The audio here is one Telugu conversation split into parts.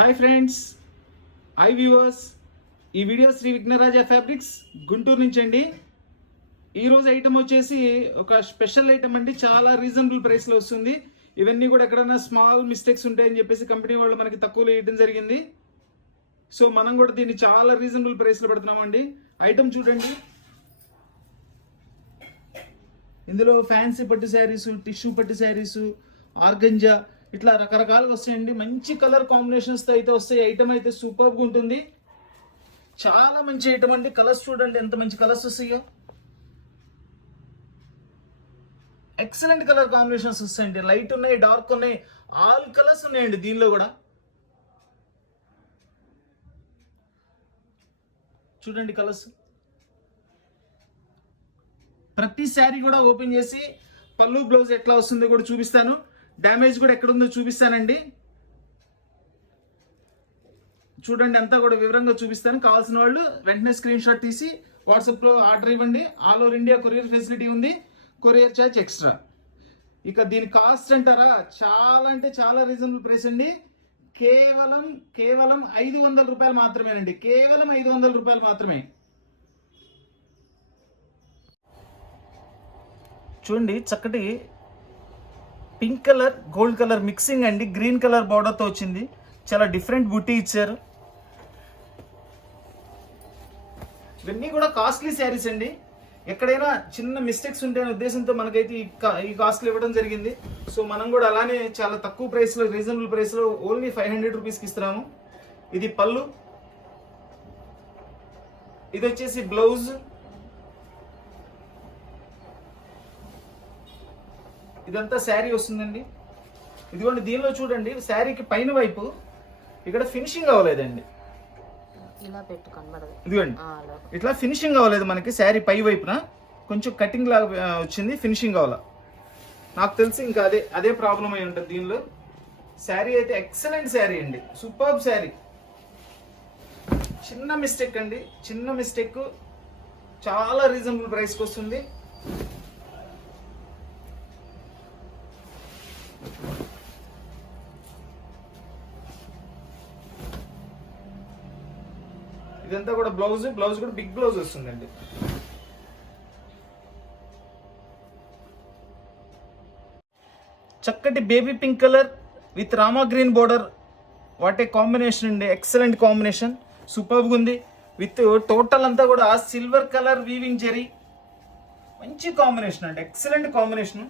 Hi friends, hi viewers. ఈ వీడియో శ్రీ విఘ్నరాజ ఫ్యాబ్రిక్స్ గుంటూరు నుంచి అండి. ఈరోజు ఐటమ్ వచ్చేసి ఒక స్పెషల్ ఐటమ్ అండి. చాలా రీజనబుల్ ప్రైస్లో వస్తుంది. ఇవన్నీ కూడా ఎక్కడైనా స్మాల్ మిస్టేక్స్ ఉంటాయని చెప్పేసి కంపెనీ వాళ్ళు మనకి తక్కువలో ఇవ్వడం జరిగింది. సో మనం కూడా దీన్ని చాలా రీజనబుల్ ప్రైస్లో పెడుతున్నామండి. ఐటమ్ చూడండి, ఇందులో ఫ్యాన్సీ పట్టు శారీసు, టిష్యూ పట్టు శారీసు, ఆర్గంజా ఇట్లా రకరకాలుగా వస్తాయండి. మంచి కలర్ కాంబినేషన్స్తో అయితే వస్తాయి. ఐటమ్ అయితే సూపర్గా ఉంటుంది. చాలా మంచి ఐటమ్ అండి. కలర్స్ చూడండి ఎంత మంచి కలర్స్ వస్తాయో. ఎక్సలెంట్ కలర్ కాంబినేషన్స్ వస్తాయండి. లైట్ ఉన్నాయి, డార్క్ ఉన్నాయి, ఆల్ కలర్స్ ఉన్నాయండి దీనిలో కూడా. చూడండి కలర్స్. ప్రతి శారీ కూడా ఓపెన్ చేసి పళ్ళు బ్లౌజ్ ఎట్లా వస్తుందో కూడా చూపిస్తాను. డ్యామేజ్ కూడా ఎక్కడ ఉందో చూపిస్తానండి. చూడండి అంతా కూడా వివరంగా చూపిస్తాను. కావాల్సిన వాళ్ళు వెంటనే స్క్రీన్ షాట్ తీసి వాట్సాప్లో ఆర్డర్ ఇవ్వండి. All over India courier facility ఉంది. Courier charge extra. ఇక దీని కాస్ట్ అంటారా, చాలా అంటే చాలా రీజనబుల్ ప్రైస్ అండి. కేవలం 500 రూపాయలు మాత్రమేనండి. కేవలం 500 రూపాయలు మాత్రమే. చూడండి చక్కటి pink colour gold colour mixing అండి. గ్రీన్ కలర్ బార్డర్తో వచ్చింది. చాలా డిఫరెంట్ బుట్టి ఇచ్చారు. ఇవన్నీ కూడా కాస్ట్లీ శారీస్ అండి. ఎక్కడైనా చిన్న మిస్టేక్స్ ఉంటాయనే ఉద్దేశంతో మనకైతే ఈ కాస్ట్లు ఇవ్వడం జరిగింది. సో మనం కూడా అలానే చాలా తక్కువ ప్రైస్లో, రీజనబుల్ ప్రైస్లో ఓన్లీ 500 రూపీస్కి ఇస్తున్నాము. ఇది పళ్ళు, ఇది వచ్చేసి బ్లౌజ్, ఇదంతా శారీ వస్తుందండి. ఇదిగోండి దీనిలో చూడండి, శారీకి పైన వైపు ఇక్కడ ఫినిషింగ్ అవ్వలేదండి. ఇదిగోండి ఇట్లా ఫినిషింగ్ అవ్వలేదు మనకి. శారీ పై వైపున కొంచెం కటింగ్ లాగా వచ్చింది, ఫినిషింగ్ అవ్వాల. నాకు తెలిసి ఇంకా అదే ప్రాబ్లం అయి ఉంటుంది దీనిలో. శారీ అయితే ఎక్సలెంట్ శారీ అండి, సూపర్బ్ శారీ. చిన్న మిస్టేక్ అండి, చిన్న మిస్టేక్. చాలా రీజనబుల్ ప్రైస్కి వస్తుంది. ఇదంతా కూడా బ్లౌజ్ కూడా బిగ్ బ్లౌజ్ వస్తుందండి. చక్కటి baby pink colour with rama green border. What a combination అండి, ఎక్సలెంట్ కాంబినేషన్, సూపర్గా ఉంది. విత్ టోటల్ అంతా కూడా సిల్వర్ కలర్ వీవింగ్ జెరీ. మంచి కాంబినేషన్ అండి, ఎక్సలెంట్ కాంబినేషన్.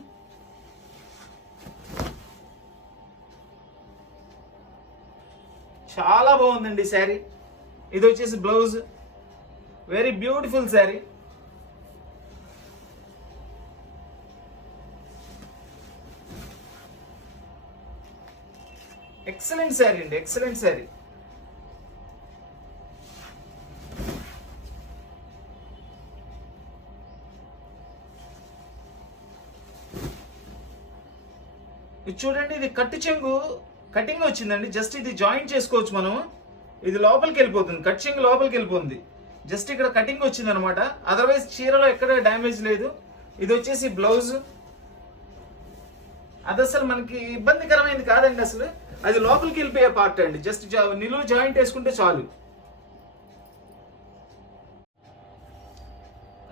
చాలా బాగుందండి శారీ. ఇది వచ్చేసి blouse, very beautiful sari. Excellent sari అండి, ఎక్సలెంట్ శారీ. ఇది చూడండి, ఇది కట్టు చెంగు కటింగ్ వచ్చిందండి. జస్ట్ ఇది జాయింట్ చేసుకోవచ్చు మనం. ఇది లోపలికి వెళ్ళిపోతుంది, కట్ చెంగు లోపలికి వెళ్ళిపోతుంది. జస్ట్ ఇక్కడ కటింగ్ వచ్చింది అనమాట. అదర్వైజ్ చీరలో ఎక్కడ డ్యామేజ్ లేదు. ఇది వచ్చేసి బ్లౌజ్. అది అసలు మనకి ఇబ్బందికరమైంది కాదండి, అసలు అది లోపలికి వెళ్ళిపోయే పార్ట్ అండి. జస్ట్ నిలువు జాయింట్ వేసుకుంటే చాలు.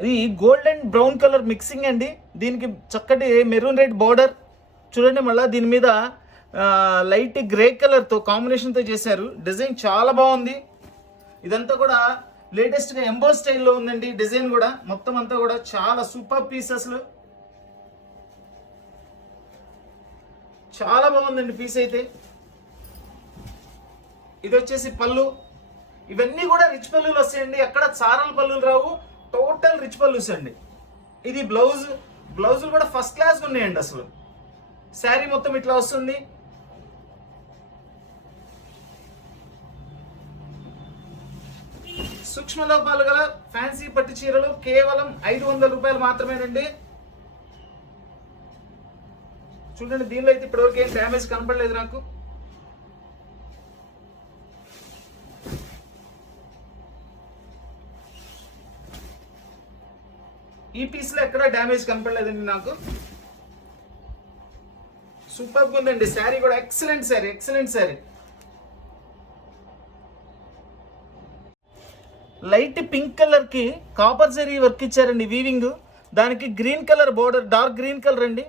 అది gold and brown colour mixing అండి. దీనికి చక్కటి మెరూన్ రెడ్ బార్డర్ చూడండి. మళ్ళీ దీని మీద లైట్ గ్రే కలర్తో కాంబినేషన్తో చేశారు. డిజైన్ చాలా బాగుంది. ఇదంతా కూడా లేటెస్ట్గా ఎంబోస్ స్టైల్లో ఉందండి. డిజైన్ కూడా మొత్తం అంతా కూడా చాలా సూపర్ పీస్. అసలు చాలా బాగుందండి పీస్ అయితే. ఇది వచ్చేసి పళ్ళు. ఇవన్నీ కూడా రిచ్ పళ్ళులు వస్తాయండి. ఎక్కడ చారల పళ్ళులు రావు, టోటల్ రిచ్ పళ్ళుస్ అండి. ఇది బ్లౌజులు కూడా ఫస్ట్ క్లాస్గా ఉన్నాయండి. అసలు శారీ మొత్తం ఇట్లా వస్తుంది. సూక్ష్మ లోపాలు గల ఫ్యాన్సీ పట్టు చీరలు కేవలం 500 రూపాయలు మాత్రమేనండి. చూడండి దీనిలో అయితే ఇప్పటివరకు ఏం డ్యామేజ్ కనపడలేదు నాకు. ఈ పీస్లో ఎక్కడ డ్యామేజ్ కనపడలేదండి నాకు. సూపర్గా ఉందండి శారీ కూడా. Excellent sari, excellent sari. Light pink colour కి కాపర్ జరీ వర్క్ ఇచ్చారండి వీవింగ్. దానికి green colour border, dark green colour అండి.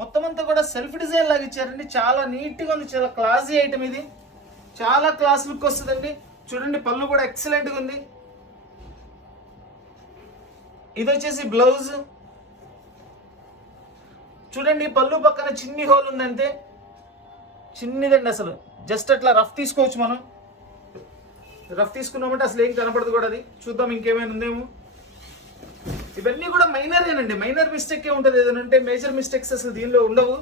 మొత్తం అంతా కూడా సెల్ఫ్ డిజైన్ లాగా ఇచ్చారండి. చాలా నీట్గా ఉంది, చాలా క్లాసీ ఐటమ్ ఇది. చాలా క్లాస్ లుక్ వస్తుందండి. చూడండి పళ్ళు కూడా ఎక్సలెంట్గా ఉంది. ఇది వచ్చేసి బ్లౌజ్. చూడండి పళ్ళు పక్కన చిన్ని హోల్ ఉందంటే, చిన్నిదండి అసలు. జస్ట్ అట్లా రఫ్ తీసుకోవచ్చు మనం. రఫ్ తీసుకున్నామంటే అసలు ఏం కనపడదు కూడా. అది చూద్దాం ఇంకేమైనా ఉందేమో. ఇవన్నీ కూడా మైనరేనండి, మైనర్ మిస్టేకే ఉంటుంది. ఏదైనా ఉంటే మేజర్ మిస్టేక్స్ అసలు దీనిలో ఉండవు.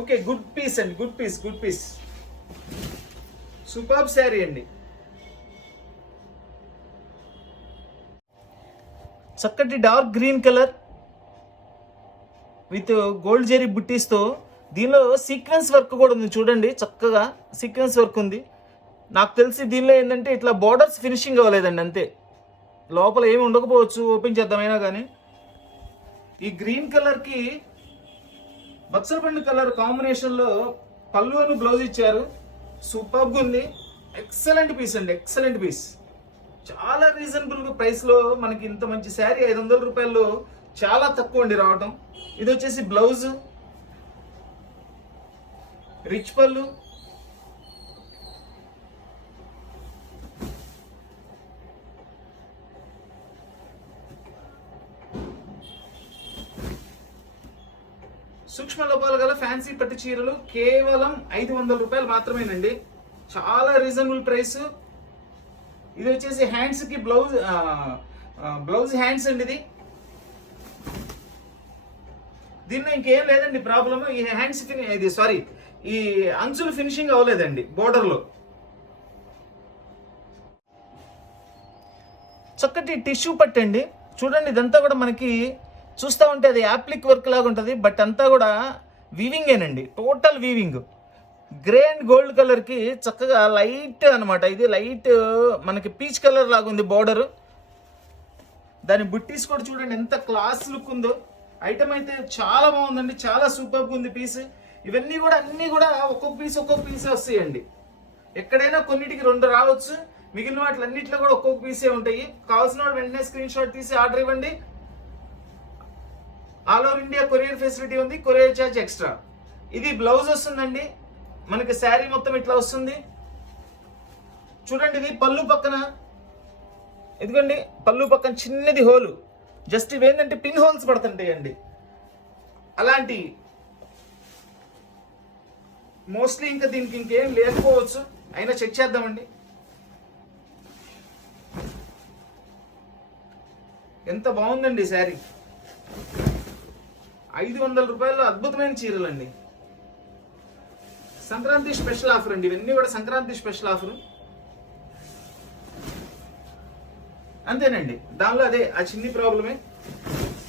ఓకే, గుడ్ పీస్ అండి, good piece, good piece. Superb sari అండి. చక్కటి dark green colour with gold zari బుట్టీస్తో. దీనిలో సీక్వెన్స్ వర్క్ కూడా ఉంది చూడండి, చక్కగా సీక్వెన్స్ వర్క్ ఉంది. నాకు తెలిసి దీనిలో ఏంటంటే ఇట్లా బోర్డర్స్ ఫినిషింగ్ అవ్వలేదండి, అంతే. లోపల ఏమి ఉండకపోవచ్చు, ఓపెన్ చేద్దామైనా కానీ. ఈ గ్రీన్ కలర్కి బక్సల పండు కలర్ కాంబినేషన్లో పళ్ళు అని బ్లౌజ్ ఇచ్చారు. సూపర్గా ఉంది. ఎక్సలెంట్ పీస్ అండి, ఎక్సలెంట్ పీస్. చాలా రీజనబుల్ ప్రైస్లో మనకి ఇంత మంచి శారీ 500 రూపాయల్లో చాలా తక్కువ అండి రావటం. ఇది వచ్చేసి బ్లౌజ్, రిచ్ పళ్ళు, సూక్ష్మ లోపాలు గల ఫ్యాన్సీ పట్టు చీరలు కేవలం 500 రూపాయలు మాత్రమేనండి. చాలా రీజనబుల్ ప్రైస్. ఇది వచ్చేసి హ్యాండ్స్ కి బ్లౌజ్ హ్యాండ్స్ అండి. దీనిలో ఇంకేం లేదండి ప్రాబ్లమ్. ఈ హ్యాండ్స్ ఈ అంచులు ఫినిషింగ్ అవ్వలేదండి బోర్డర్లో. చక్కటి టిష్యూ పట్టండి. చూడండి ఇదంతా కూడా మనకి చూస్తూ ఉంటే అది యాప్లిక్ వర్క్ లాగా ఉంటుంది, బట్ అంతా కూడా వీవింగేనండి, total weaving. Grey and gold కలర్కి చక్కగా లైట్ అనమాట. ఇది లైట్ మనకి పీచ్ కలర్ లాగా ఉంది బోర్డర్. దాని బుట్టీస్ కూడా చూడండి ఎంత క్లాస్ లుక్ ఉందో. ఐటమ్ అయితే చాలా బాగుందండి, చాలా సూపర్గా ఉంది పీస్. ఇవన్నీ కూడా అన్నీ కూడా ఒక్కొక్క పీసే వస్తాయండి. ఎక్కడైనా కొన్నిటికి 2 రావచ్చు, మిగిలిన వాటిలన్నింటిలో కూడా ఒక్కొక్క పీసే ఉంటాయి. కావాల్సిన వాడు వెంటనే స్క్రీన్ షాట్ తీసి ఆర్డర్ ఇవ్వండి. All over India courier facility ఉంది, కొరియర్ ఛార్జ్ ఎక్స్ట్రా. ఇది బ్లౌజ్ వస్తుందండి, మనకి శారీ మొత్తం ఇట్లా వస్తుంది. చూడండి ఇది పళ్ళు పక్కన, ఇదిగోండి పళ్ళు పక్కన చిన్నది హోలు. జస్ట్ ఇవేంటంటే పిన్ హోల్స్ పడుతుంటాయండి. అలాంటి మోస్ట్లీ ఇంకా దీనికి ఇంకేం లేకపోవచ్చు, అయినా చెక్ చేద్దామండి. ఎంత బాగుందండి శారీ. 500 రూపాయల్లో అద్భుతమైన చీరలండి. సంక్రాంతి స్పెషల్ ఆఫర్ అండి, ఇవన్నీ కూడా సంక్రాంతి స్పెషల్ ఆఫర్. అంతేనండి, దానిలో అదే ఆ చిన్ని ప్రాబ్లమే.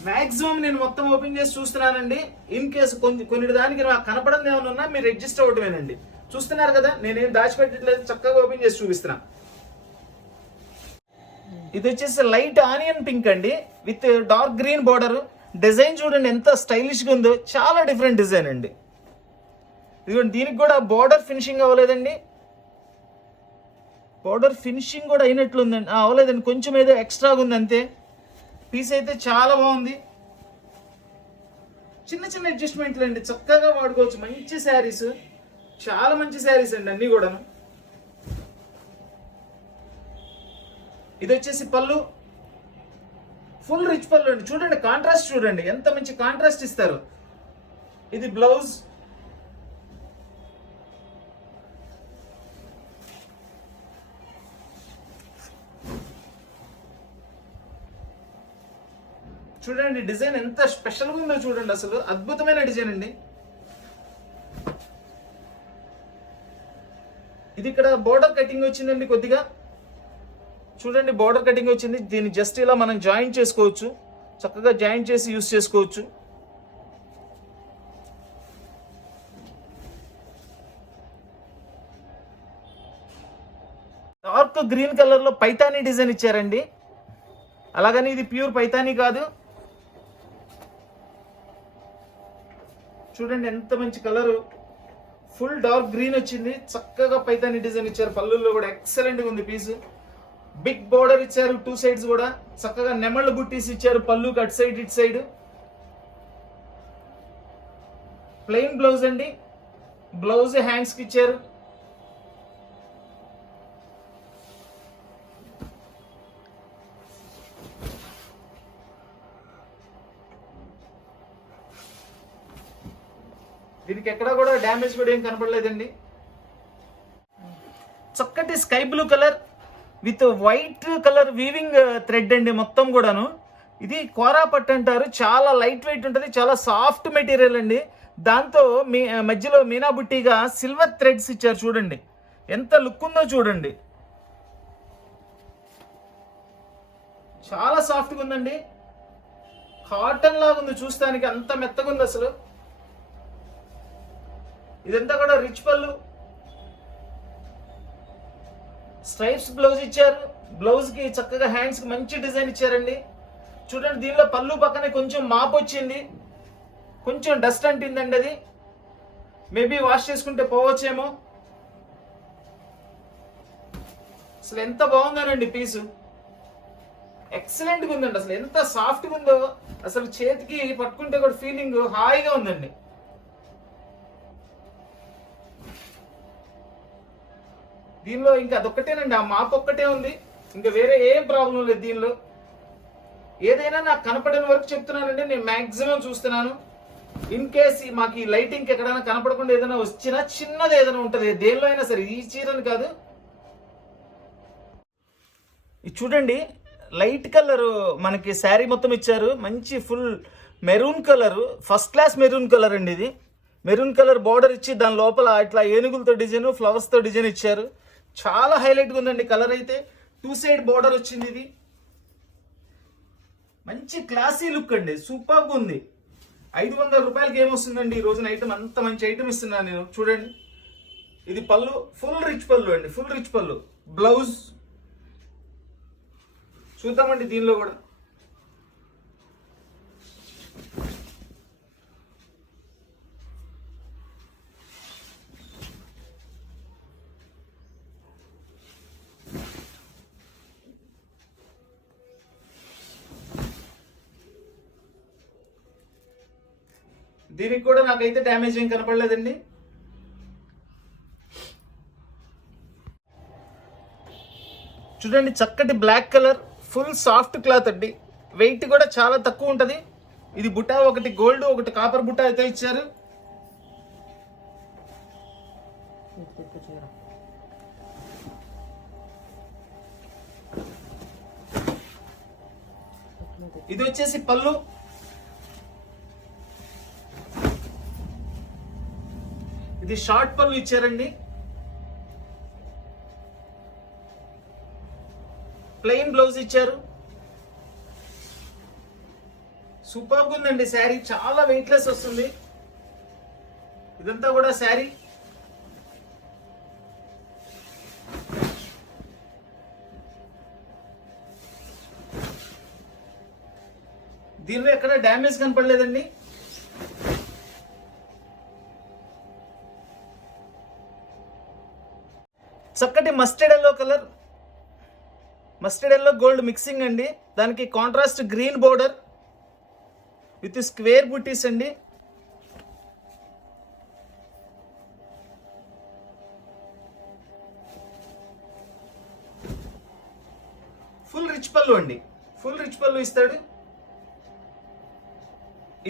మ్యాక్సిమం నేను మొత్తం ఓపెన్ చేసి చూస్తున్నానండి. ఇన్ కేసు కొన్ని దానికి నాకు కనపడని ఏమైనా ఉన్నా మీరు అడ్జస్ట్ అవ్వటమేనండి. చూస్తున్నారు కదా, నేనేం దాచిపెట్టట్లేదు, చక్కగా ఓపెన్ చేసి చూపిస్తున్నా. ఇది వచ్చేసి లైట్ ఆనియన్ పింక్ అండి with dark green border. Design చూడండి ఎంత స్టైలిష్గా ఉందో, చాలా డిఫరెంట్ డిజైన్ అండి. ఇదిగోండి దీనికి కూడా బార్డర్ ఫినిషింగ్ అవ్వలేదండి. బార్డర్ ఫినిషింగ్ కూడా అయినట్లుందండి, అవ్వలేదండి, కొంచెం ఏదో ఎక్స్ట్రాగా ఉంది అంతే. పీస్ అయితే చాలా బాగుంది. చిన్న చిన్న అడ్జస్ట్మెంట్లు అండి, చక్కగా వాడుకోవచ్చు. మంచి శారీస్, చాలా మంచి శారీస్ అండి అన్నీ కూడా. ఇది వచ్చేసి పళ్ళు, ఫుల్ రిచ్ పళ్ళు అండి. చూడండి కాంట్రాస్ట్, చూడండి ఎంత మంచి కాంట్రాస్ట్ ఇస్తారు. ఇది బ్లౌజ్, చూడండి డిజైన్ ఎంత స్పెషల్గా ఉందో చూడండి, అసలు అద్భుతమైన డిజైన్ అండి. ఇది ఇక్కడ బోర్డర్ కటింగ్ వచ్చిందండి కొద్దిగా. చూడండి బోర్డర్ కటింగ్ వచ్చింది. దీన్ని జస్ట్ ఇలా మనం జాయిన్ చేసుకోవచ్చు, చక్కగా జాయిన్ చేసి యూస్ చేసుకోవచ్చు. డార్క్ గ్రీన్ కలర్ లో పైతానీ డిజైన్ ఇచ్చారండి. అలాగని ఇది ప్యూర్ పైతానీ కాదు, చూడండి ఎంత మంచి కలరు, ఫుల్ డార్క్ గ్రీన్ వచ్చింది. చక్కగా పైతాని డిజైన్ ఇచ్చారు. పళ్ళుల్లో కూడా ఎక్సలెంట్ గా ఉంది పీస్. బిగ్ బోర్డర్ ఇచ్చారు, 2 సైడ్స్ కూడా చక్కగా నెమళ్ళు బుట్టీస్ ఇచ్చారు. పళ్ళుకి అటు సైడ్ ఇటు సైడ్. ప్లెయిన్ బ్లౌజ్ అండి, బ్లౌజ్ హ్యాండ్స్ కి ఇచ్చారు. దీనికి ఎక్కడ కూడా డ్యామేజ్ కూడా ఏం కనపడలేదండి. చక్కటి sky blue colour with white colour weaving thread అండి మొత్తం కూడాను. ఇది కోరా పట్టు అంటారు. చాలా లైట్ వెయిట్ ఉంటుంది, చాలా సాఫ్ట్ మెటీరియల్ అండి. దాంతో మధ్యలో మీనా బుట్టిగా సిల్వర్ థ్రెడ్స్ ఇచ్చారు. చూడండి ఎంత లుక్ ఉందో చూడండి. చాలా సాఫ్ట్గా ఉందండి, కాటన్ లాగా ఉంది చూస్తానికి, అంత మెత్తగా ఉంది అసలు. ఇదంతా కూడా రిచ్ పళ్ళు, స్ట్రైప్స్ బ్లౌజ్ ఇచ్చారు. బ్లౌజ్ కి చక్కగా హ్యాండ్స్ కి మంచి డిజైన్ ఇచ్చారండి. చూడండి దీనిలో పళ్ళు పక్కనే కొంచెం మాప్ వచ్చింది, కొంచెం డస్ట్ అంటిందండి. అది మేబీ వాష్ చేసుకుంటే పోవచ్చేమో. అసలు ఎంత బాగుందోనండి పీసు, ఎక్సలెంట్ గా ఉందండి. అసలు ఎంత సాఫ్ట్ గా ఉందో, అసలు చేతికి పట్టుకుంటే కూడా ఫీలింగ్ హాయిగా ఉందండి. దీనిలో ఇంకా అదొక్కటేనండి, ఆ మాప్ ఒక్కటే ఉంది, ఇంకా వేరే ఏం ప్రాబ్లం లేదు దీనిలో. ఏదైనా నాకు కనపడిన వరకు చెప్తున్నానండి, నేను మాక్సిమం చూస్తున్నాను. ఇన్ కేస్ మాకు ఈ లైటింగ్ ఎక్కడైనా కనపడకుండా ఏదైనా వచ్చినా చిన్నది ఏదైనా ఉంటుంది దేనిలో అయినా సరే, ఈ చీరని కాదు. ఇది చూడండి లైట్ కలర్ మనకి శారీ మొత్తం ఇచ్చారు. మంచి full maroon colour, first class maroon colour అండి. ఇది మెరూన్ కలర్ బార్డర్ ఇచ్చి దాని లోపల ఇట్లా ఏనుగులతో డిజైన్, ఫ్లవర్స్తో డిజైన్ ఇచ్చారు. చాలా హైలైట్గా ఉందండి కలర్ అయితే. 2 సైడ్ బార్డర్ వచ్చింది. ఇది మంచి క్లాసీ లుక్ అండి, సూపర్గా ఉంది. 500 రూపాయలకి ఏమొస్తుందండి ఈ రోజున ఐటమ్, అంత మంచి ఐటమ్ ఇస్తున్నాను నేను. చూడండి ఇది పళ్ళు, ఫుల్ రిచ్ పళ్ళు అండి, ఫుల్ రిచ్ పళ్ళు. బ్లౌజ్ చూద్దామండి దీనిలో కూడా. దీనికి కూడా నాకైతే డ్యామేజ్ ఏం కనపడలేదండి. చూడండి చక్కటి black colour, full soft cloth అండి. వెయిట్ కూడా చాలా తక్కువ ఉంటుంది. ఇది బుట్ట ఒకటి గోల్డ్, ఒకటి కాపర్ బుట్ట అయితే ఇచ్చారు. ఇది వచ్చేసి పళ్ళు. ఇది షార్ట్ పళ్ళు ఇచ్చారండి. ప్లెయిన్ బ్లౌజ్ ఇచ్చారు. సూపర్ గా ఉందండి శారీ, చాలా వెయిట్లెస్ వస్తుంది. ఇదంతా కూడా శారీ. దీనిలో ఎక్కడ డ్యామేజ్ కనపడలేదండి. చక్కటి mustard yellow colour, mustard yellow gold mixing అండి. దానికి contrast green border with square బుటీస్ అండి. ఫుల్ రిచ్ పళ్ళు అండి, ఫుల్ రిచ్ పళ్ళు ఇస్తాడు.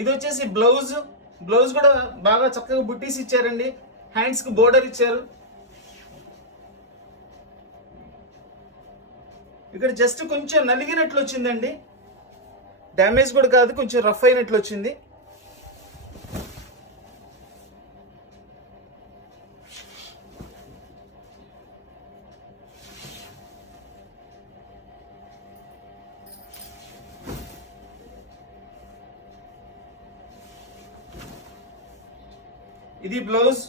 ఇది వచ్చేసి బ్లౌజ్. బ్లౌజ్ కూడా బాగా చక్కగా బుట్టీస్ ఇచ్చారండి. హ్యాండ్స్ కి బోర్డర్ ఇచ్చారు. ఇక్కడ జస్ట్ కొంచెం నలిగినట్లు వచ్చిందండి, డ్యామేజ్ కూడా కాదు, కొంచెం రఫ్ అయినట్లు వచ్చింది. ఇది బ్లౌజ్.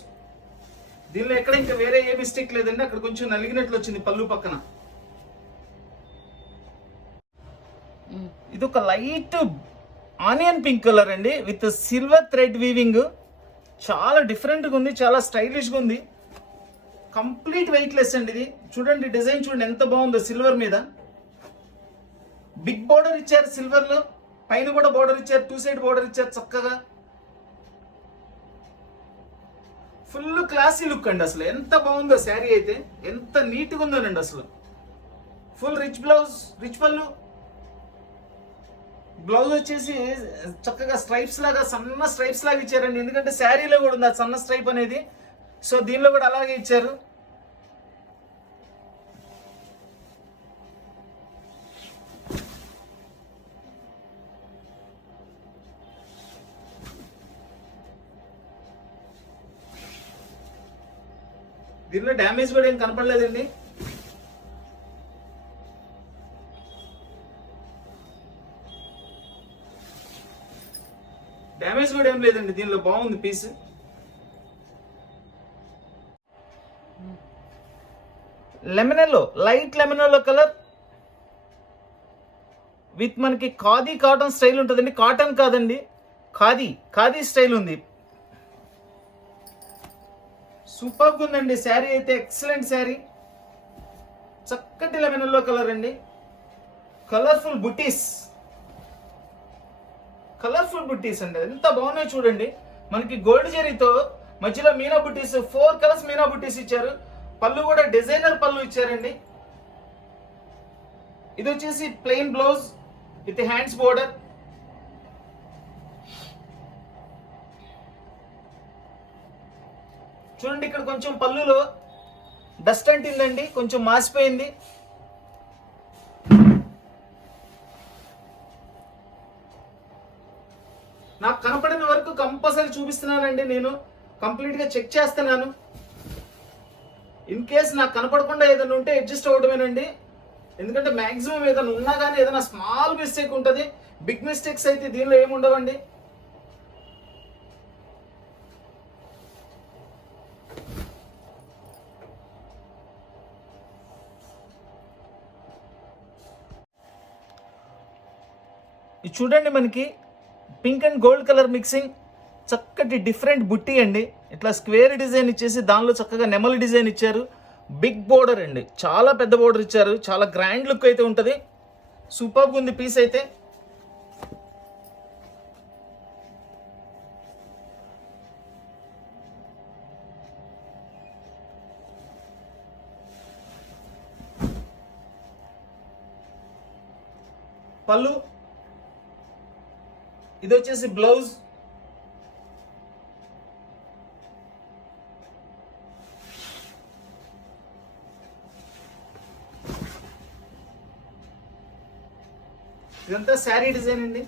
దీనిలో ఎక్కడ ఇంకా వేరే ఏ మిస్టేక్ లేదండి, అక్కడ కొంచెం నలిగినట్లు వచ్చింది పళ్ళు పక్కన. ఇది ఒక లైట్ ఆనియన్ పింక్ కలర్ అండి విత్ సిల్వర్ థ్రెడ్ వీవింగ్. చాలా డిఫరెంట్గా ఉంది, చాలా స్టైలిష్గా ఉంది. కంప్లీట్ వెయిట్లెస్ అండి ఇది. చూడండి డిజైన్ చూడండి ఎంత బాగుందో, సిల్వర్ మీద బిగ్ బోర్డర్ ఇచ్చారు సిల్వర్ లో, పైన కూడా బోర్డర్ ఇచ్చారు, 2 సైడ్ బోర్డర్ ఇచ్చారు చక్కగా. ఫుల్ క్లాసీ లుక్ అండి, అసలు ఎంత బాగుందో శారీ అయితే, ఎంత నీట్గా ఉందోనండి అసలు. ఫుల్ రిచ్ బ్లౌజ్, రిచ్ పళ్ళు. బ్లౌజ్ వచ్చేసి చక్కగా స్ట్రైప్స్ లాగా, సన్న స్ట్రైప్స్ లాగా ఇచ్చారండి. ఎందుకంటే శారీలో కూడా ఉంది ఆ సన్న స్ట్రైప్ అనేది, సో దీనిలో కూడా అలాగే ఇచ్చారు. దీనిలో డ్యామేజ్ కూడా ఏం కనపడలేదండి. డ్యామేజ్ కూడా ఏం లేదండి దీనిలో, బాగుంది piece. Lemon yellow, light lemon yellow colour with మనకి ఖాదీ కాటన్ స్టైల్ ఉంటుందండి. కాటన్ కాదండి, ఖాదీ స్టైల్ ఉంది. సూపర్గా ఉందండి శారీ అయితే, ఎక్సలెంట్ శారీ. చక్కటి లెమనెల్లో కలర్ అండి. కలర్ఫుల్ బుటీస్ అండి, ఎంత బాగున్నాయి చూడండి. మనకి గోల్డ్ జరీతో మధ్యలో మీనా బుటీస్, 4 కలర్స్ మీనా బుటీస్ ఇచ్చారు. పళ్ళు కూడా డిజైనర్ పళ్ళు ఇచ్చారండి. ఇది వచ్చేసి plain blouse with hands border. చూడండి ఇక్కడ కొంచెం పళ్ళులో డస్ట్ అంటిందండి, కొంచెం మాసిపోయింది. నాకు కనపడిన వరకు కంపల్సరీ చూపిస్తున్నానండి, నేను కంప్లీట్ గా చెక్ చేస్తున్నాను. ఇన్ కేస్ నాకు కనపడకుండా ఏదైనా ఉంటే అడ్జస్ట్ అవడమేనండి. ఎందుకంటే మాక్సిమం ఏదైనా ఉన్నా కానీ ఏదైనా స్మాల్ మిస్టేక్ ఉంటుంది, బిగ్ మిస్టేక్స్ అయితే దీనిలో ఏమి ఉండవండి. ఇది చూడండి మనకి pink and gold colour mixing, చక్కటి డిఫరెంట్ బుట్టి అండి. ఇట్లా స్క్వేర్ డిజైన్ ఇచ్చేసి దానిలో చక్కగా నెమలి డిజైన్ ఇచ్చారు. బిగ్ బోర్డర్ అండి, చాలా పెద్ద బోర్డర్ ఇచ్చారు. చాలా గ్రాండ్ లుక్ అయితే ఉంటుంది. సూపర్గా ఉంది పీస్ అయితే. పళ్ళు, ఇది వచ్చేసి బ్లౌజ్. ఇదంతా శారీ డిజైన్ అండి.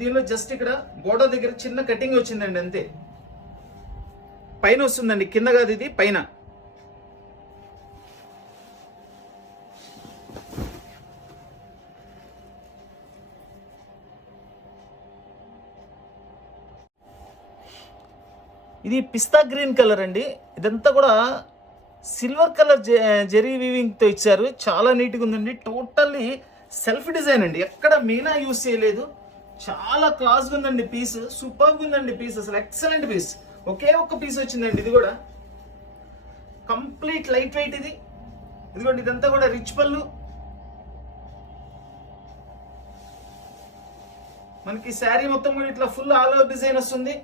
దీనిలో జస్ట్ ఇక్కడ బోర్డర్ దగ్గర చిన్న కటింగ్ వచ్చిందండి అంతే. పైన వస్తుందండి, కింద కాదు ఇది, పైన. ఇది పిస్తా గ్రీన్ కలర్ అండి. ఇదంతా కూడా సిల్వర్ కలర్ జెరీ వీవింగ్తో ఇచ్చారు. చాలా నీట్గా ఉందండి. టోటల్లీ సెల్ఫ్ డిజైన్ అండి, ఎక్కడ మీనా యూస్ చేయలేదు. చాలా క్లాస్గా ఉందండి పీస్. సూపర్గా ఉందండి పీస్, అసలు ఎక్సలెంట్ పీస్. ఒకే ఒక్క పీస్ వచ్చిందండి. ఇది కూడా కంప్లీట్ లైట్ వెయిట్. ఇది ఇదిగోండి, ఇదంతా కూడా రిచ్ పళ్ళు. మనకి శారీ మొత్తం కూడా ఇట్లా ఫుల్ ఆల్ ఓవర్ డిజైన్ వస్తుంది.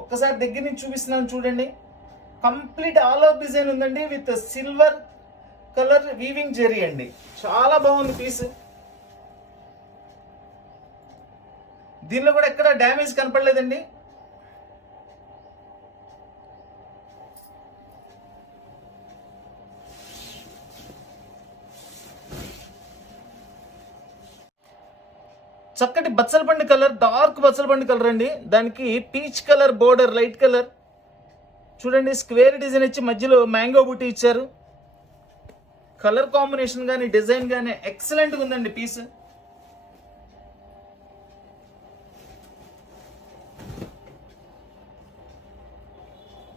ఒక్కసారి దగ్గర నుంచి చూపిస్తున్నాను చూడండి. కంప్లీట్ ఆల్ ఓవర్ డిజైన్ ఉందండి with silver colour weaving zari అండి. చాలా బాగుంది పీస్. దీనిలో కూడా ఎక్కడ డ్యామేజ్ కనపడలేదండి. చక్కటి బచ్చలపండు కలర్, డార్క్ బచ్చలపండు కలర్ అండి. దానికి peach colour border, light colour. చూడండి స్క్వేర్ డిజైన్ ఇచ్చి మధ్యలో మ్యాంగో బూటీ ఇచ్చారు. కలర్ కాంబినేషన్ కానీ డిజైన్ కానీ ఎక్సలెంట్గా ఉందండి పీస్.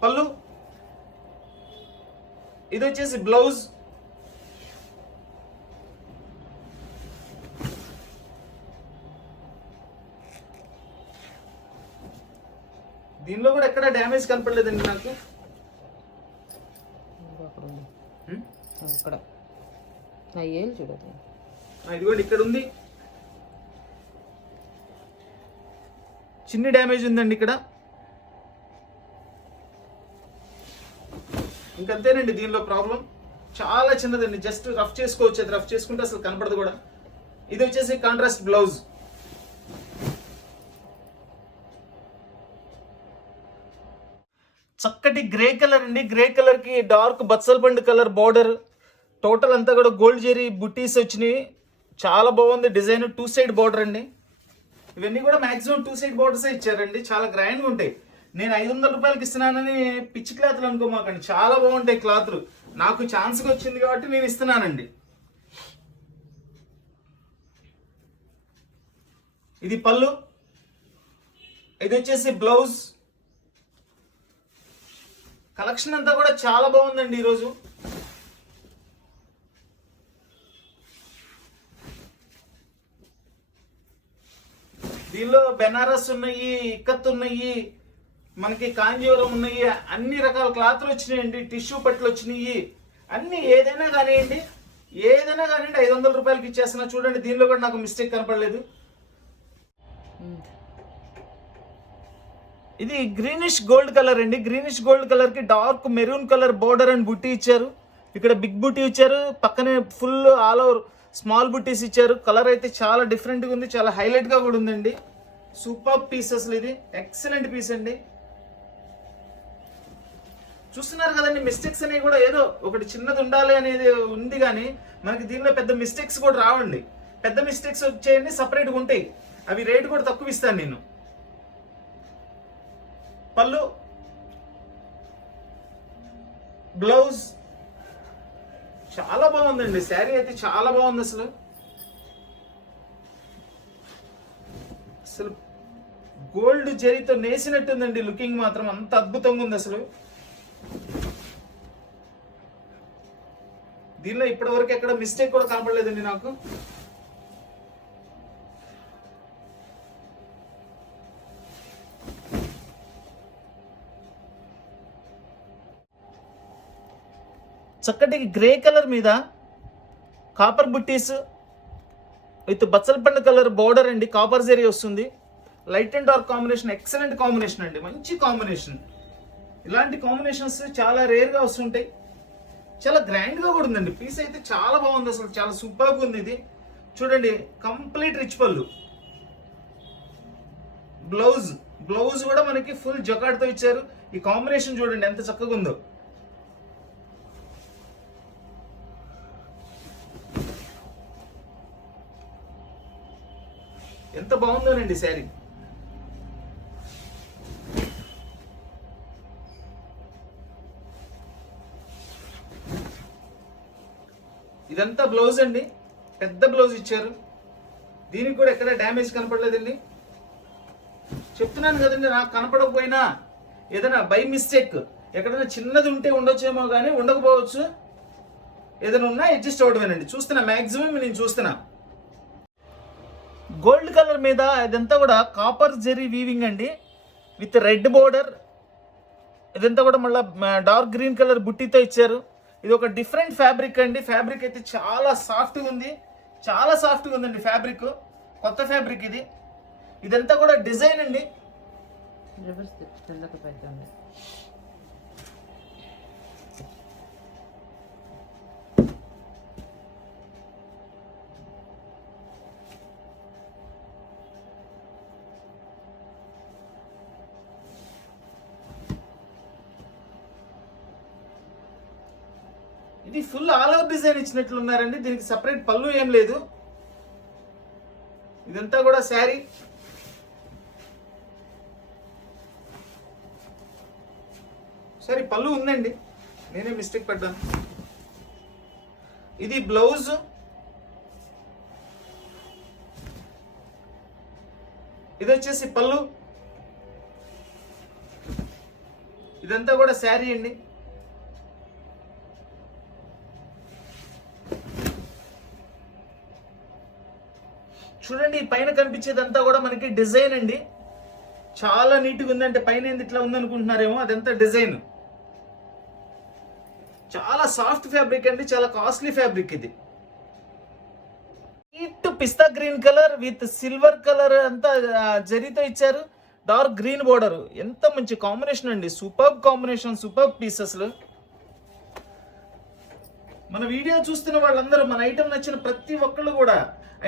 పళ్ళు, ఇది వచ్చేసి బ్లౌజ్. దీనిలో కూడా ఎక్కడ డ్యామేజ్ కనపడలేదండి నాకు. ఇక్కడ ఏం చూడదు, ఇదిగోండి ఇక్కడ ఉంది, చిన్న డ్యామేజ్ ఉందండి ఇక్కడ. ఇంకంతేనండి దీనిలో ప్రాబ్లం, చాలా చిన్నదండి, జస్ట్ రఫ్ చేసుకోవచ్చు. అది రఫ్ చేసుకుంటే అసలు కనపడదు కూడా. ఇది వచ్చేసి కాంట్రాస్ట్ బ్లౌజ్. చక్కటి గ్రే కలర్ అండి. గ్రే కలర్ కి డార్క్ బత్సల్ పండు కలర్ బార్డర్, టోటల్ అంతా కూడా గోల్డ్ జెరీ బుట్టీస్ వచ్చినాయి. చాలా బాగుంది డిజైన్. 2 సైడ్ బార్డర్ అండి. ఇవన్నీ కూడా మాక్సిమం 2 సైడ్ బార్డర్సే ఇచ్చారండి. చాలా గ్రాండ్గా ఉంటాయి. నేను 500 రూపాయలకి ఇస్తున్నానని పిచ్చి క్లాత్లు అనుకోమాకండి, చాలా బాగుంటాయి క్లాత్లు. నాకు ఛాన్స్గా వచ్చింది కాబట్టి నేను ఇస్తున్నానండి. ఇది పళ్ళు, ఇది వచ్చేసి బ్లౌజ్. కలెక్షన్ అంతా కూడా చాలా బాగుందండి ఈరోజు. దీనిలో బెనారస్ ఉన్నాయి, ఇక్కత్ ఉన్నాయి, మనకి కాంజీవరం ఉన్నాయి, అన్ని రకాల క్లాత్లు వచ్చినాయండి. టిష్యూ పట్లు వచ్చినాయి. అన్ని ఏదైనా కానివ్వండి 500 రూపాయలకి ఇచ్చేస్తున్నా. చూడండి దీనిలో కూడా నాకు మిస్టేక్ కనపడలేదు. ఇది గ్రీనిష్ గోల్డ్ కలర్ అండి. గ్రీనిష్ గోల్డ్ కలర్ కి dark maroon colour border and బుట్టి ఇచ్చారు. ఇక్కడ బిగ్ బుట్టి ఇచ్చారు, పక్కనే ఫుల్ ఆల్ ఓవర్ స్మాల్ బుట్టీస్ ఇచ్చారు. కలర్ అయితే చాలా డిఫరెంట్గా ఉంది, చాలా హైలైట్ గా కూడా ఉందండి. సూపర్ పీస్, అసలు ఇది ఎక్సలెంట్ పీస్ అండి. చూస్తున్నారు కదండి, మిస్టేక్స్ అనేవి కూడా ఏదో ఒకటి చిన్నది ఉండాలి అనేది ఉంది, కానీ మనకి దీనిలో పెద్ద మిస్టేక్స్ కూడా రావండి. పెద్ద మిస్టేక్స్ వచ్చేయండి సపరేట్గా ఉంటాయి, అవి రేటు కూడా తక్కువ ఇస్తాను నేను. పళ్ళు, బ్లౌజ్ చాలా బాగుందండి. శారీ అయితే చాలా బాగుంది. అసలు గోల్డ్ జరీతో నేసినట్టుందండి. లుకింగ్ మాత్రం అంత అద్భుతంగా ఉంది అసలు. దీనిలో ఇప్పటి వరకు ఎక్కడ మిస్టేక్ కూడా కనపడలేదండి నాకు. చక్కటి గ్రే కలర్ మీద కాపర్ బుట్టీస్ విత్ బచ్చల పండు కలర్ బోర్డర్ అండి. కాపర్ జరీ వస్తుంది. Light and dark combination, excellent combination అండి, మంచి కాంబినేషన్. ఇలాంటి కాంబినేషన్స్ చాలా రేర్గా వస్తుంటాయి. చాలా గ్రాండ్గా కూడా ఉందండి. పీస్ అయితే చాలా బాగుంది, అసలు చాలా సూపర్గా ఉంది. ఇది చూడండి, కంప్లీట్ రిచ్ పళ్ళు. బ్లౌజ్ కూడా మనకి ఫుల్ జకాడ్తో ఇచ్చారు. ఈ కాంబినేషన్ చూడండి ఎంత చక్కగా ఉందో. ఎంత బాగుందోనండి శారీ. ఇదంతా బ్లౌజ్ అండి, పెద్ద బ్లౌజ్ ఇచ్చారు. దీనికి కూడా ఎక్కడ డ్యామేజ్ కనపడలేదండి. చెప్తున్నాను కదండి, నాకు కనపడకపోయినా ఏదైనా బై మిస్టేక్ ఎక్కడైనా చిన్నది ఉంటే ఉండొచ్చేమో కానీ ఉండకపోవచ్చు. ఏదైనా ఉన్నా అడ్జస్ట్ అవ్వడమేనండి. చూస్తున్నా, మ్యాక్సిమం నేను చూస్తున్నా. గోల్డ్ కలర్ మీద ఇదంతా కూడా కాపర్ జెరీ వీవింగ్ అండి, విత్ రెడ్ బోర్డర్. ఇదంతా కూడా మళ్ళీ డార్క్ గ్రీన్ కలర్ బుట్టితో ఇచ్చారు. ఇది ఒక డిఫరెంట్ ఫ్యాబ్రిక్ అండి. ఫ్యాబ్రిక్ అయితే చాలా సాఫ్ట్గా ఉంది, చాలా సాఫ్ట్గా ఉందండి ఫ్యాబ్రిక్. కొత్త ఫ్యాబ్రిక్ ఇది. ఇదంతా కూడా డిజైన్ అండి. ఇది ఫుల్ ఆల్ ఓవర్ డిజైన్ ఇచ్చినట్లు ఉన్నారండి. దీనికి సపరేట్ పళ్ళు ఏం లేదు. ఇదంతా కూడా శారీ. సరే, పళ్ళు ఉందండి, నేనే మిస్టేక్ పడ్డాను. ఇది బ్లౌజ్. ఇది వచ్చేసి పళ్ళు. ఇదంతా కూడా శారీ అండి. చూడండి, పైన కనిపించేదంతా కూడా మనకి డిజైన్ అండి. చాలా నీట్గా ఉందంటే పైన ఏంది ఇట్లా ఉందనుకుంటున్నారేమో, అదంతా డిజైన్. చాలా సాఫ్ట్ ఫ్యాబ్రిక్ అండి, చాలా కాస్ట్లీ ఫ్యాబ్రిక్ ఇది. Neat pista green colour with silver colour అంతా జరీతో ఇచ్చారు. Dark green border. ఎంత మంచి కాంబినేషన్ అండి, సూపర్ కాంబినేషన్, సూపర్ పీసెస్. మన వీడియో చూస్తున్న వాళ్ళందరూ మన ఐటమ్ నచ్చిన ప్రతి ఒక్కళ్ళు కూడా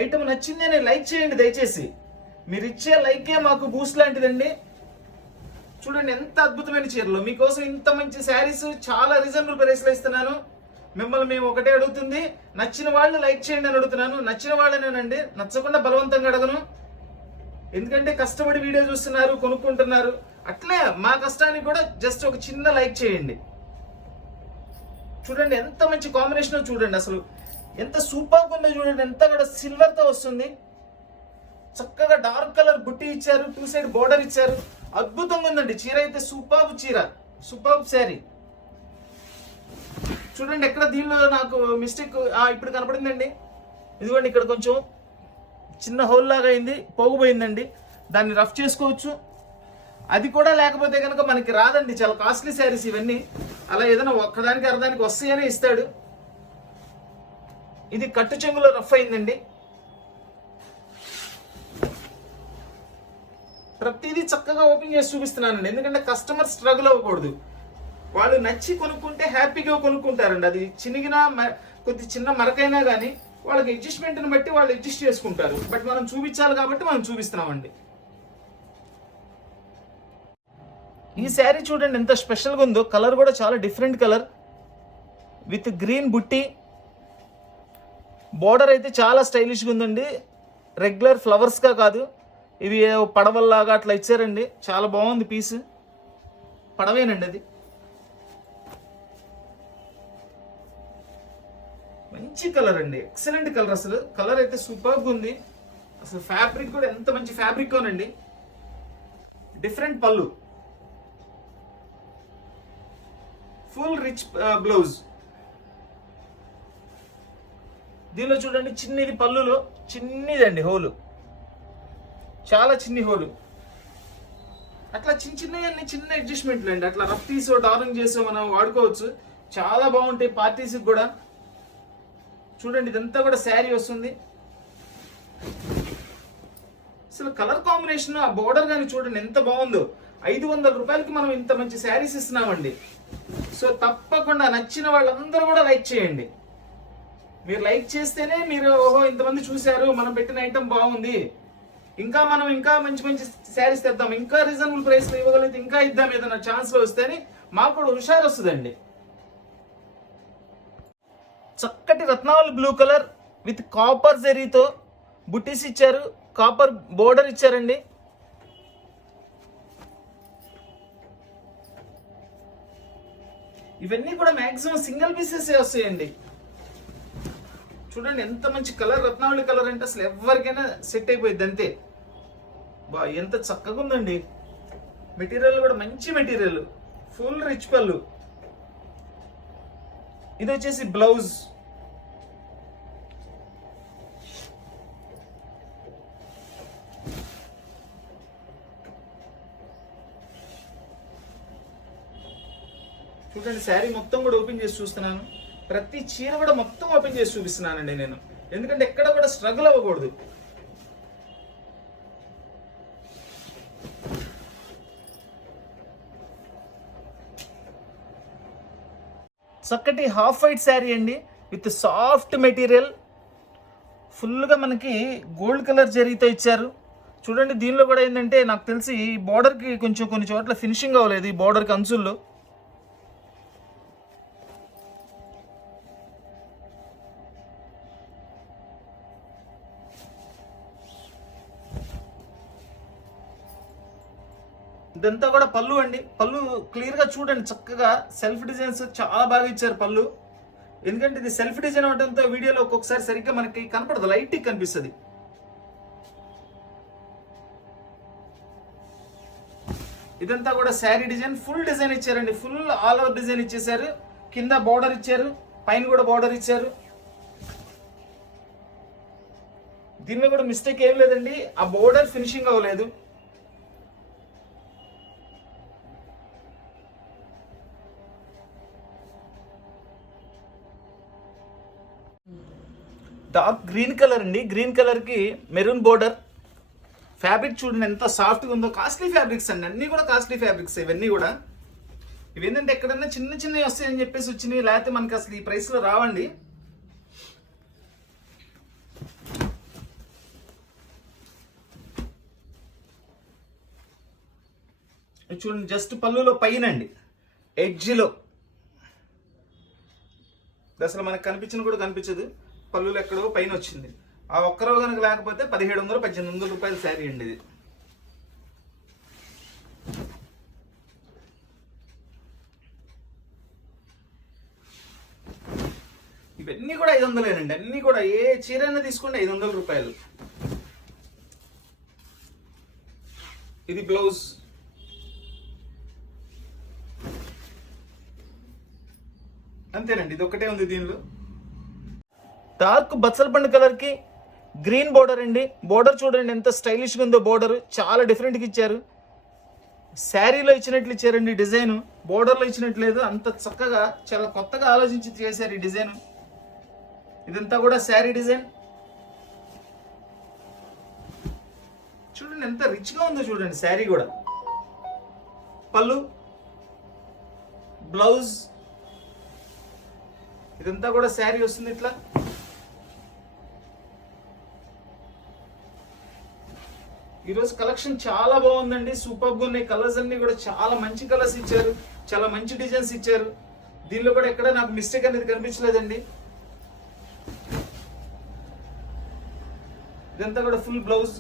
ఐటమ్ నచ్చిందని లైక్ చేయండి దయచేసి. మీరు ఇచ్చే లైకే మాకు బూస్ట్ లాంటిదండి. చూడండి ఎంత అద్భుతమైన చీరలు మీకోసం, ఇంత మంచి శారీస్ చాలా రీజనబుల్ ప్రైస్లో ఇస్తున్నాను. మిమ్మల్ని మేము ఒకటే అడుగుతుంది, నచ్చిన వాళ్ళు లైక్ చేయండి అని అడుగుతున్నాను. నచ్చిన వాళ్ళనేనండి, నచ్చకుండా బలవంతంగా అడగను. ఎందుకంటే కష్టపడి వీడియో చూస్తున్నారు, కొనుక్కుంటున్నారు. అట్లే మా కష్టానికి కూడా జస్ట్ ఒక చిన్న లైక్ చేయండి. చూడండి ఎంత మంచి కాంబినేషన్, చూడండి అసలు ఎంత సూపర్గా ఉందో చూడండి. ఎంత కూడా సిల్వర్తో వస్తుంది. చక్కగా డార్క్ కలర్ బుట్టి ఇచ్చారు, 2 సైడ్ బోర్డర్ ఇచ్చారు. అద్భుతంగా ఉందండి చీర అయితే, సూపర్ చీర, సూపర్ శారీ. చూడండి ఎక్కడ దీనిలో నాకు మిస్టేక్ ఇప్పుడు కనపడిందండి. ఇదిగోండి ఇక్కడ కొంచెం చిన్న హోల్ లాగా అయింది, పోగుపోయిందండి. దాన్ని రఫ్ చేసుకోవచ్చు. అది కూడా లేకపోతే కనుక మనకి రాదండి. చాలా కాస్ట్లీ శారీస్ ఇవన్నీ. అలా ఏదైనా ఒక్కదానికి అర్ధానికి వస్తాయనే ఇస్తాడు. ఇది కట్టు చెంగులో రఫ్ అయిందండి. ప్రతిదీ చక్కగా ఓపెన్ చేసి చూపిస్తున్నానండి, ఎందుకంటే కస్టమర్ స్ట్రగుల్ అవ్వకూడదు. వాళ్ళు నచ్చి కొనుక్కుంటే హ్యాపీగా కొనుక్కుంటారండి. అది చినిగినా కొద్ది చిన్న మరకైనా కానీ వాళ్ళకి అడ్జస్ట్మెంట్ని బట్టి వాళ్ళు అడ్జస్ట్ చేసుకుంటారు. బట్ మనం చూపించాలి కాబట్టి మనం చూపిస్తున్నామండి. ఈ శారీ చూడండి ఎంత స్పెషల్గా ఉందో. కలర్ కూడా చాలా డిఫరెంట్ కలర్ విత్ గ్రీన్ బుట్టి. బోర్డర్ అయితే చాలా స్టైలిష్గా ఉందండి. రెగ్యులర్ ఫ్లవర్స్గా కాదు, ఇవి పడవల్లాగా అట్లా ఇచ్చారండి. చాలా బాగుంది పీస్. పడవేనండి అది. మంచి కలర్ అండి, ఎక్సలెంట్ కలర్. అసలు కలర్ అయితే సూపర్గా ఉంది. అసలు ఫ్యాబ్రిక్ కూడా ఎంత మంచి ఫ్యాబ్రిక్ అవునండి. డిఫరెంట్ పళ్ళు, ఫుల్ రిచ్ బ్లౌజ్. దీనిలో చూడండి చిన్నది పళ్ళులో చిన్నదండి హోలు, చాలా చిన్ని హోలు. అట్లా చిన్నవి చిన్న అడ్జస్ట్మెంట్లు అండి. అట్లా రఫ్ తీసో డార్నింగ్ చేసో మనం వాడుకోవచ్చు. చాలా బాగుంటాయి పార్టీస్కి కూడా. చూడండి ఇదంతా కూడా శారీ వస్తుంది. అసలు కలర్ కాంబినేషన్, ఆ బోర్డర్ కానీ చూడండి ఎంత బాగుందో. 500 రూపాయలకి మనం ఇంత మంచి శారీస్ ఇస్తున్నామండి. సో తప్పకుండా నచ్చిన వాళ్ళందరూ కూడా లైక్ చేయండి. మీరు లైక్ చేస్తేనే మీరు ఓహో ఇంతమంది చూశారు, మనం పెట్టిన ఐటమ్ బాగుంది, ఇంకా మనం ఇంకా మంచి మంచి శారీస్ తెద్దాం, ఇంకా రీజనబుల్ ప్రైస్లో ఇవ్వగలిగితే ఇంకా ఇద్దాం, ఏదైనా ఛాన్స్లో వస్తేనే మాకు కూడా హుషారు వస్తుందండి. చక్కటి రత్నావళి బ్లూ కలర్ విత్ కాపర్ జరీతో బుట్టీస్ ఇచ్చారు, కాపర్ బోర్డర్ ఇచ్చారండి. ఇవన్నీ కూడా మాక్సిమం సింగిల్ పీసెస్ వస్తాయండి. చూడండి ఎంత మంచి కలర్, రత్నావళి కలర్ అంటే అసలు ఎవరికైనా సెట్ అయిపోయింది అంతే. బా ఎంత చక్కగా ఉందండి. మెటీరియల్ కూడా మంచి మెటీరియల్, ఫుల్ రిచ్ పళ్ళు. ఇది వచ్చేసి బ్లౌజ్. చూడండి శారీ మొత్తం కూడా ఓపెన్ చేసి చూస్తున్నాను. ప్రతి చీర కూడా మొత్తం ఓపెన్ చేసి చూపిస్తున్నానండి నేను, ఎందుకంటే ఎక్కడ కూడా స్ట్రగుల్ అవ్వకూడదు. చక్కటి హాఫ్ వైట్ శారీ అండి విత్ సాఫ్ట్ మెటీరియల్. ఫుల్గా మనకి గోల్డ్ కలర్ జరీతో ఇచ్చారు. చూడండి దీనిలో కూడా ఏంటంటే నాకు తెలిసి ఈ బార్డర్కి కొంచెం కొన్ని చోట్ల ఫినిషింగ్ అవ్వలేదు, ఈ బార్డర్కి అంచుల్లో. ఇదంతా కూడా పళ్ళు అండి. పళ్ళు క్లియర్గా చూడండి, చక్కగా సెల్ఫ్ డిజైన్స్ చాలా బాగా ఇచ్చారు పళ్ళు. ఎందుకంటే ఇది సెల్ఫ్ డిజైన్ అవడంతో వీడియోలో ఒక్కొక్కసారి సరిగ్గా మనకి కనపడదు, లైట్గా కనిపిస్తుంది. ఇదంతా కూడా శారీ డిజైన్, ఫుల్ డిజైన్ ఇచ్చారండి. ఫుల్ ఆల్ ఓవర్ డిజైన్ ఇచ్చేసారు. కింద బార్డర్ ఇచ్చారు, పైన కూడా బార్డర్ ఇచ్చారు. దీనిలో కూడా మిస్టేక్ ఏం లేదండి, ఆ బోర్డర్ ఫినిషింగ్ అవ్వలేదు. డార్క్ గ్రీన్ కలర్ అండి. గ్రీన్ కలర్కి మెరూన్ బోర్డర్. ఫ్యాబ్రిక్ చూడండి ఎంత సాఫ్ట్గా ఉందో. కాస్ట్లీ ఫ్యాబ్రిక్స్ అండి, అన్నీ కూడా కాస్ట్లీ ఫ్యాబ్రిక్స్ ఇవన్నీ కూడా. ఇవి ఏంటంటే ఎక్కడన్నా చిన్న చిన్నవి వస్తాయని చెప్పేసి వచ్చినాయి, లేకపోతే మనకి అసలు ఈ ప్రైస్లో రావండి. చూడండి జస్ట్ పళ్ళులో పైన అండి, ఎడ్జ్లో అసలు మనకు కనిపించిన కూడా కనిపించదు, పళ్ళులో ఎక్కడో పైన వచ్చింది. ఆ ఒక్కరో కనుక లేకపోతే 1700 1800 రూపాయల శారీ అండి ఇది. ఇవన్నీ కూడా 500 అన్నీ కూడా ఏ చీరైనా తీసుకోండి 500 రూపాయలు. ఇది బ్లౌజ్. అంతేనండి, ఇది ఒకటే ఉంది దీనిలో. డార్క్ బచ్చల పండు కలర్కి గ్రీన్ బోర్డర్ అండి. బోర్డర్ చూడండి ఎంత స్టైలిష్గా ఉందో. బోర్డర్ చాలా డిఫరెంట్గా ఇచ్చారు. శారీలో ఇచ్చినట్లు ఇచ్చారండి డిజైన్, బోర్డర్లో ఇచ్చినట్లు లేదు. అంత చక్కగా చాలా కొత్తగా ఆలోచించి చేశారు ఈ డిజైన్. ఇదంతా కూడా శారీ డిజైన్. చూడండి ఎంత రిచ్గా ఉందో చూడండి శారీ కూడా. పళ్ళు, బ్లౌజ్, ఇదంతా కూడా శారీ వస్తుంది ఇట్లా. ఈరోజు కలెక్షన్ చాలా బాగుందండి, సూపర్గా ఉన్నాయి. కలర్స్ అన్ని కూడా చాలా మంచి కలర్స్ ఇచ్చారు, చాలా మంచి డిజైన్స్ ఇచ్చారు. దీనిలో కూడా ఎక్కడ నాకు మిస్టేక్ అనేది కనిపించలేదండి. ఇదంతా కూడా full blouse.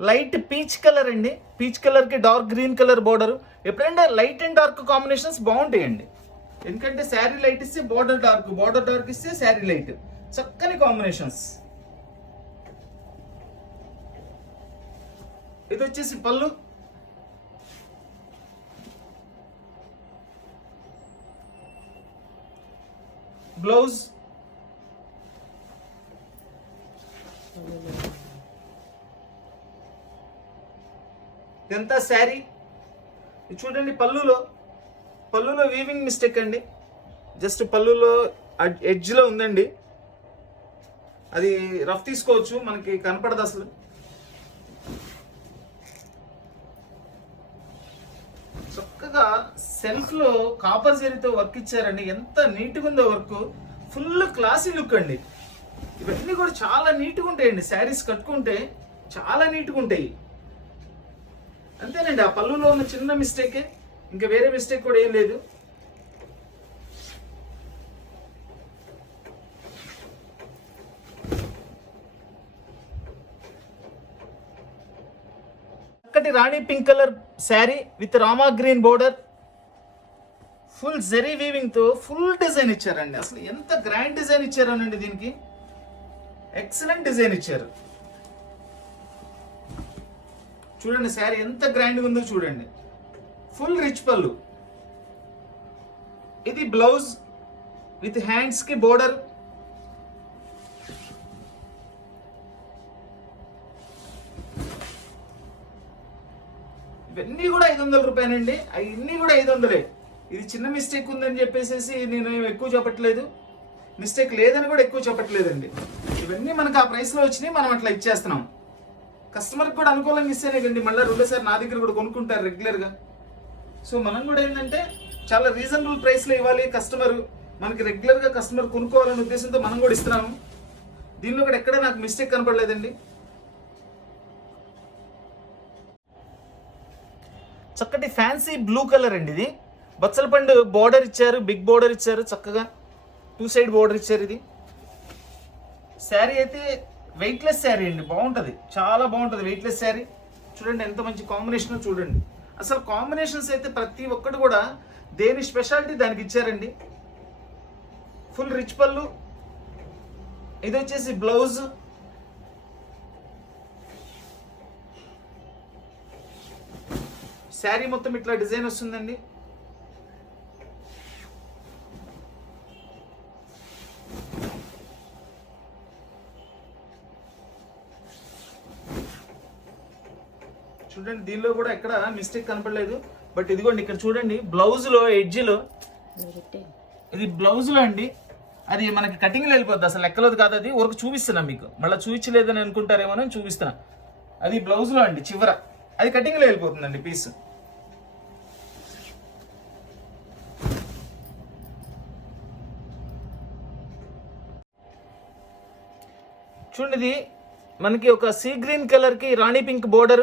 Light peach colour అండి. పీచ్ కలర్ కి డార్క్ గ్రీన్ కలర్ బోర్డర్. ఎప్పుడంటే లైట్ అండ్ డార్క్ కాంబినేషన్స్ బాగుంటాయండి, ఎందుకంటే శారీ లైట్ ఇస్తే బోర్డర్ డార్క్, బోర్డర్ డార్క్ ఇస్తే శారీ లైట్, చక్కని కాంబినేషన్స్. ఇది వచ్చేసి పళ్ళు. బ్లౌజ్. ఇదంతా శారీ. చూడండి పళ్ళులో వీవింగ్ మిస్టేక్ అండి. జస్ట్ పళ్ళులో ఎడ్జ్లో ఉందండి, అది రఫ్ తీసుకోవచ్చు, మనకి కనపడదు అసలు. చక్కగా సెల్ఫ్లో కాపర్ జరీతో వర్క్ ఇచ్చారండి. ఎంత నీట్గా ఉందో వర్క్, ఫుల్ క్లాసీ లుక్ అండి. ఇవన్నీ కూడా చాలా నీట్గా ఉంటాయండి, శారీస్ కట్టుకుంటే చాలా నీట్గా ఉంటాయి. అంతేనండి, ఆ పళ్ళులో ఉన్న చిన్న మిస్టేకే, ఇంకా వేరే మిస్టేక్ కూడా ఏం లేదు. చక్కటి rani pink colour sari with rama green border, full zari weaving తో ఫుల్ డిజైన్ ఇచ్చారండి. అసలు ఎంత గ్రాండ్ డిజైన్ ఇచ్చారనండి, దీనికి ఎక్సలెంట్ డిజైన్ ఇచ్చారు. చూడండి శారీ ఎంత గ్రాండ్గా ఉందో చూడండి, ఫుల్ రిచ్ పళ్ళు. ఇది బ్లౌజ్ విత్ హ్యాండ్స్ కి బోర్డర్. ఇవన్నీ కూడా 500 రూపాయలండి, అవన్నీ కూడా 500. ఇది చిన్న మిస్టేక్ ఉందని చెప్పేసి నేను ఎక్కువ చెప్పట్లేదు, మిస్టేక్ లేదని కూడా ఎక్కువ చెప్పట్లేదండి. ఇవన్నీ మనకు ఆ ప్రైస్లో వచ్చినాయి, మనం అట్లా ఇచ్చేస్తున్నాం. కస్టమర్కి కూడా అనుకూలంగా ఇస్తేనే కండి మళ్ళీ రెండోసారి నా దగ్గర కూడా కొనుక్కుంటారు రెగ్యులర్గా. సో మనం కూడా ఏంటంటే చాలా రీజనబుల్ ప్రైస్లో ఇవ్వాలి, కస్టమర్ మనకి రెగ్యులర్గా కస్టమర్ కొనుక్కోవాలనే ఉద్దేశంతో మనం కూడా ఇస్తున్నాము. దీనిలో కూడా ఎక్కడ నాకు మిస్టేక్ కనపడలేదండి. చక్కటి ఫ్యాన్సీ బ్లూ కలర్ అండి. ఇది బచ్చల పండు బోర్డర్ ఇచ్చారు, బిగ్ బోర్డర్ ఇచ్చారు, చక్కగా 2 సైడ్ బోర్డర్ ఇచ్చారు. ఇది శారీ అయితే వెయిట్లెస్ శారీ అండి, బాగుంటుంది, చాలా బాగుంటుంది వెయిట్లెస్ శారీ. చూడండి ఎంత మంచి కాంబినేషన్ చూడండి. అసలు కాంబినేషన్స్ అయితే ప్రతి ఒక్కటి కూడా దేని స్పెషాలిటీ దానికి ఇచ్చారండి. Full rich pallu. ఇది వచ్చేసి బ్లౌజ్. శారీ మొత్తం ఇట్లా డిజైన్ వస్తుందండి. చూడండి దీనిలో కూడా ఎక్కడ మిస్టేక్ కనపడలేదు. బట్ ఇదిగోండి ఇక్కడ చూడండి బ్లౌజ్లో ఎడ్జ్లో, ఇది బ్లౌజ్లో అండి, అది మనకి కటింగ్లో వెళ్ళిపోద్ది, అసలు లెక్కలోది కాదు అది. ఊరికి చూపిస్తున్నా మీకు, మళ్ళీ చూపించలేదని అనుకుంటారేమో అని చూపిస్తున్నా. అది బ్లౌజ్లో అండి చివర, అది కటింగ్లో వెళ్ళిపోతుందండి పీస్. చూడండి ఇది మనకి ఒక సీ గ్రీన్ కలర్కి రాణి పింక్ బోర్డర్.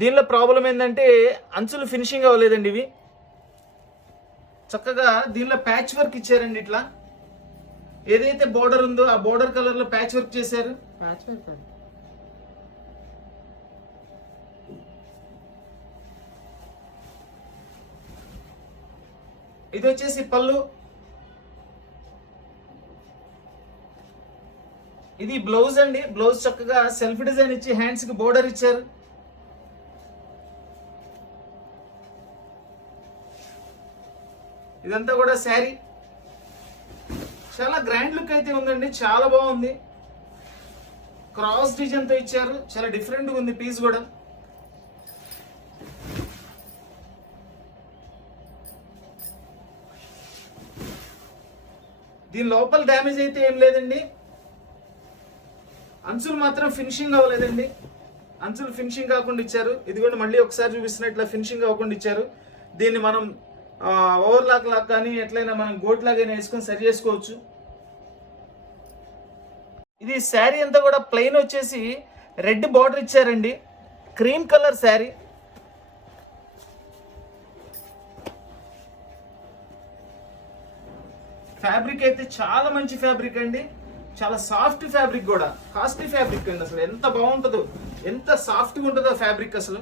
దీనిలో ప్రాబ్లం ఏంటంటే అంచులు ఫినిషింగ్ అవ్వలేదండి. ఇవి చక్కగా దీనిలో ప్యాచ్ వర్క్ ఇచ్చారండి. ఇట్లా ఏదైతే బోర్డర్ ఉందో ఆ బోర్డర్ కలర్ లో ప్యాచ్ వర్క్ చేశారు. ఇది వచ్చేసి పళ్ళు, ఇది బ్లౌజ్ అండి. బ్లౌజ్ చక్కగా సెల్ఫ్ డిజైన్ ఇచ్చి హ్యాండ్స్ కి బోర్డర్ ఇచ్చారు. ఇదంతా కూడా శారీ, చాలా గ్రాండ్ లుక్ అయితే ఉందండి, చాలా బాగుంది. క్రాస్ డిజైన్ తో ఇచ్చారు, చాలా డిఫరెంట్ గా ఉంది పీస్ కూడా. దీని లోపల డ్యామేజ్ అయితే ఏం లేదండి. అంచులు మాత్రం ఫినిషింగ్ అవ్వలేదండి, అంచులు ఫినిషింగ్ కాకుండా ఇచ్చారు. ఇది కూడా మళ్ళీ ఒకసారి చూపిస్తున్నట్లా ఫినిషింగ్ అవ్వకుండా ఇచ్చారు. దీన్ని మనం ఓవర్లాక్ లాక్ కానీ ఎట్లయినా మనం గోట్ లాగైనా వేసుకొని సరి చేసుకోవచ్చు. ఇది శారీ అంతా కూడా ప్లెయిన్ వచ్చేసి రెడ్ బార్డర్ ఇచ్చారండి, క్రీమ్ కలర్ శారీ. ఫ్యాబ్రిక్ అయితే చాలా మంచి ఫ్యాబ్రిక్ అండి, చాలా సాఫ్ట్ ఫ్యాబ్రిక్ కూడా, కాస్ట్లీ ఫ్యాబ్రిక్ అండి. అసలు ఎంత బాగుంటుందో, ఎంత సాఫ్ట్గా ఉంటుందో ఫ్యాబ్రిక్ అసలు.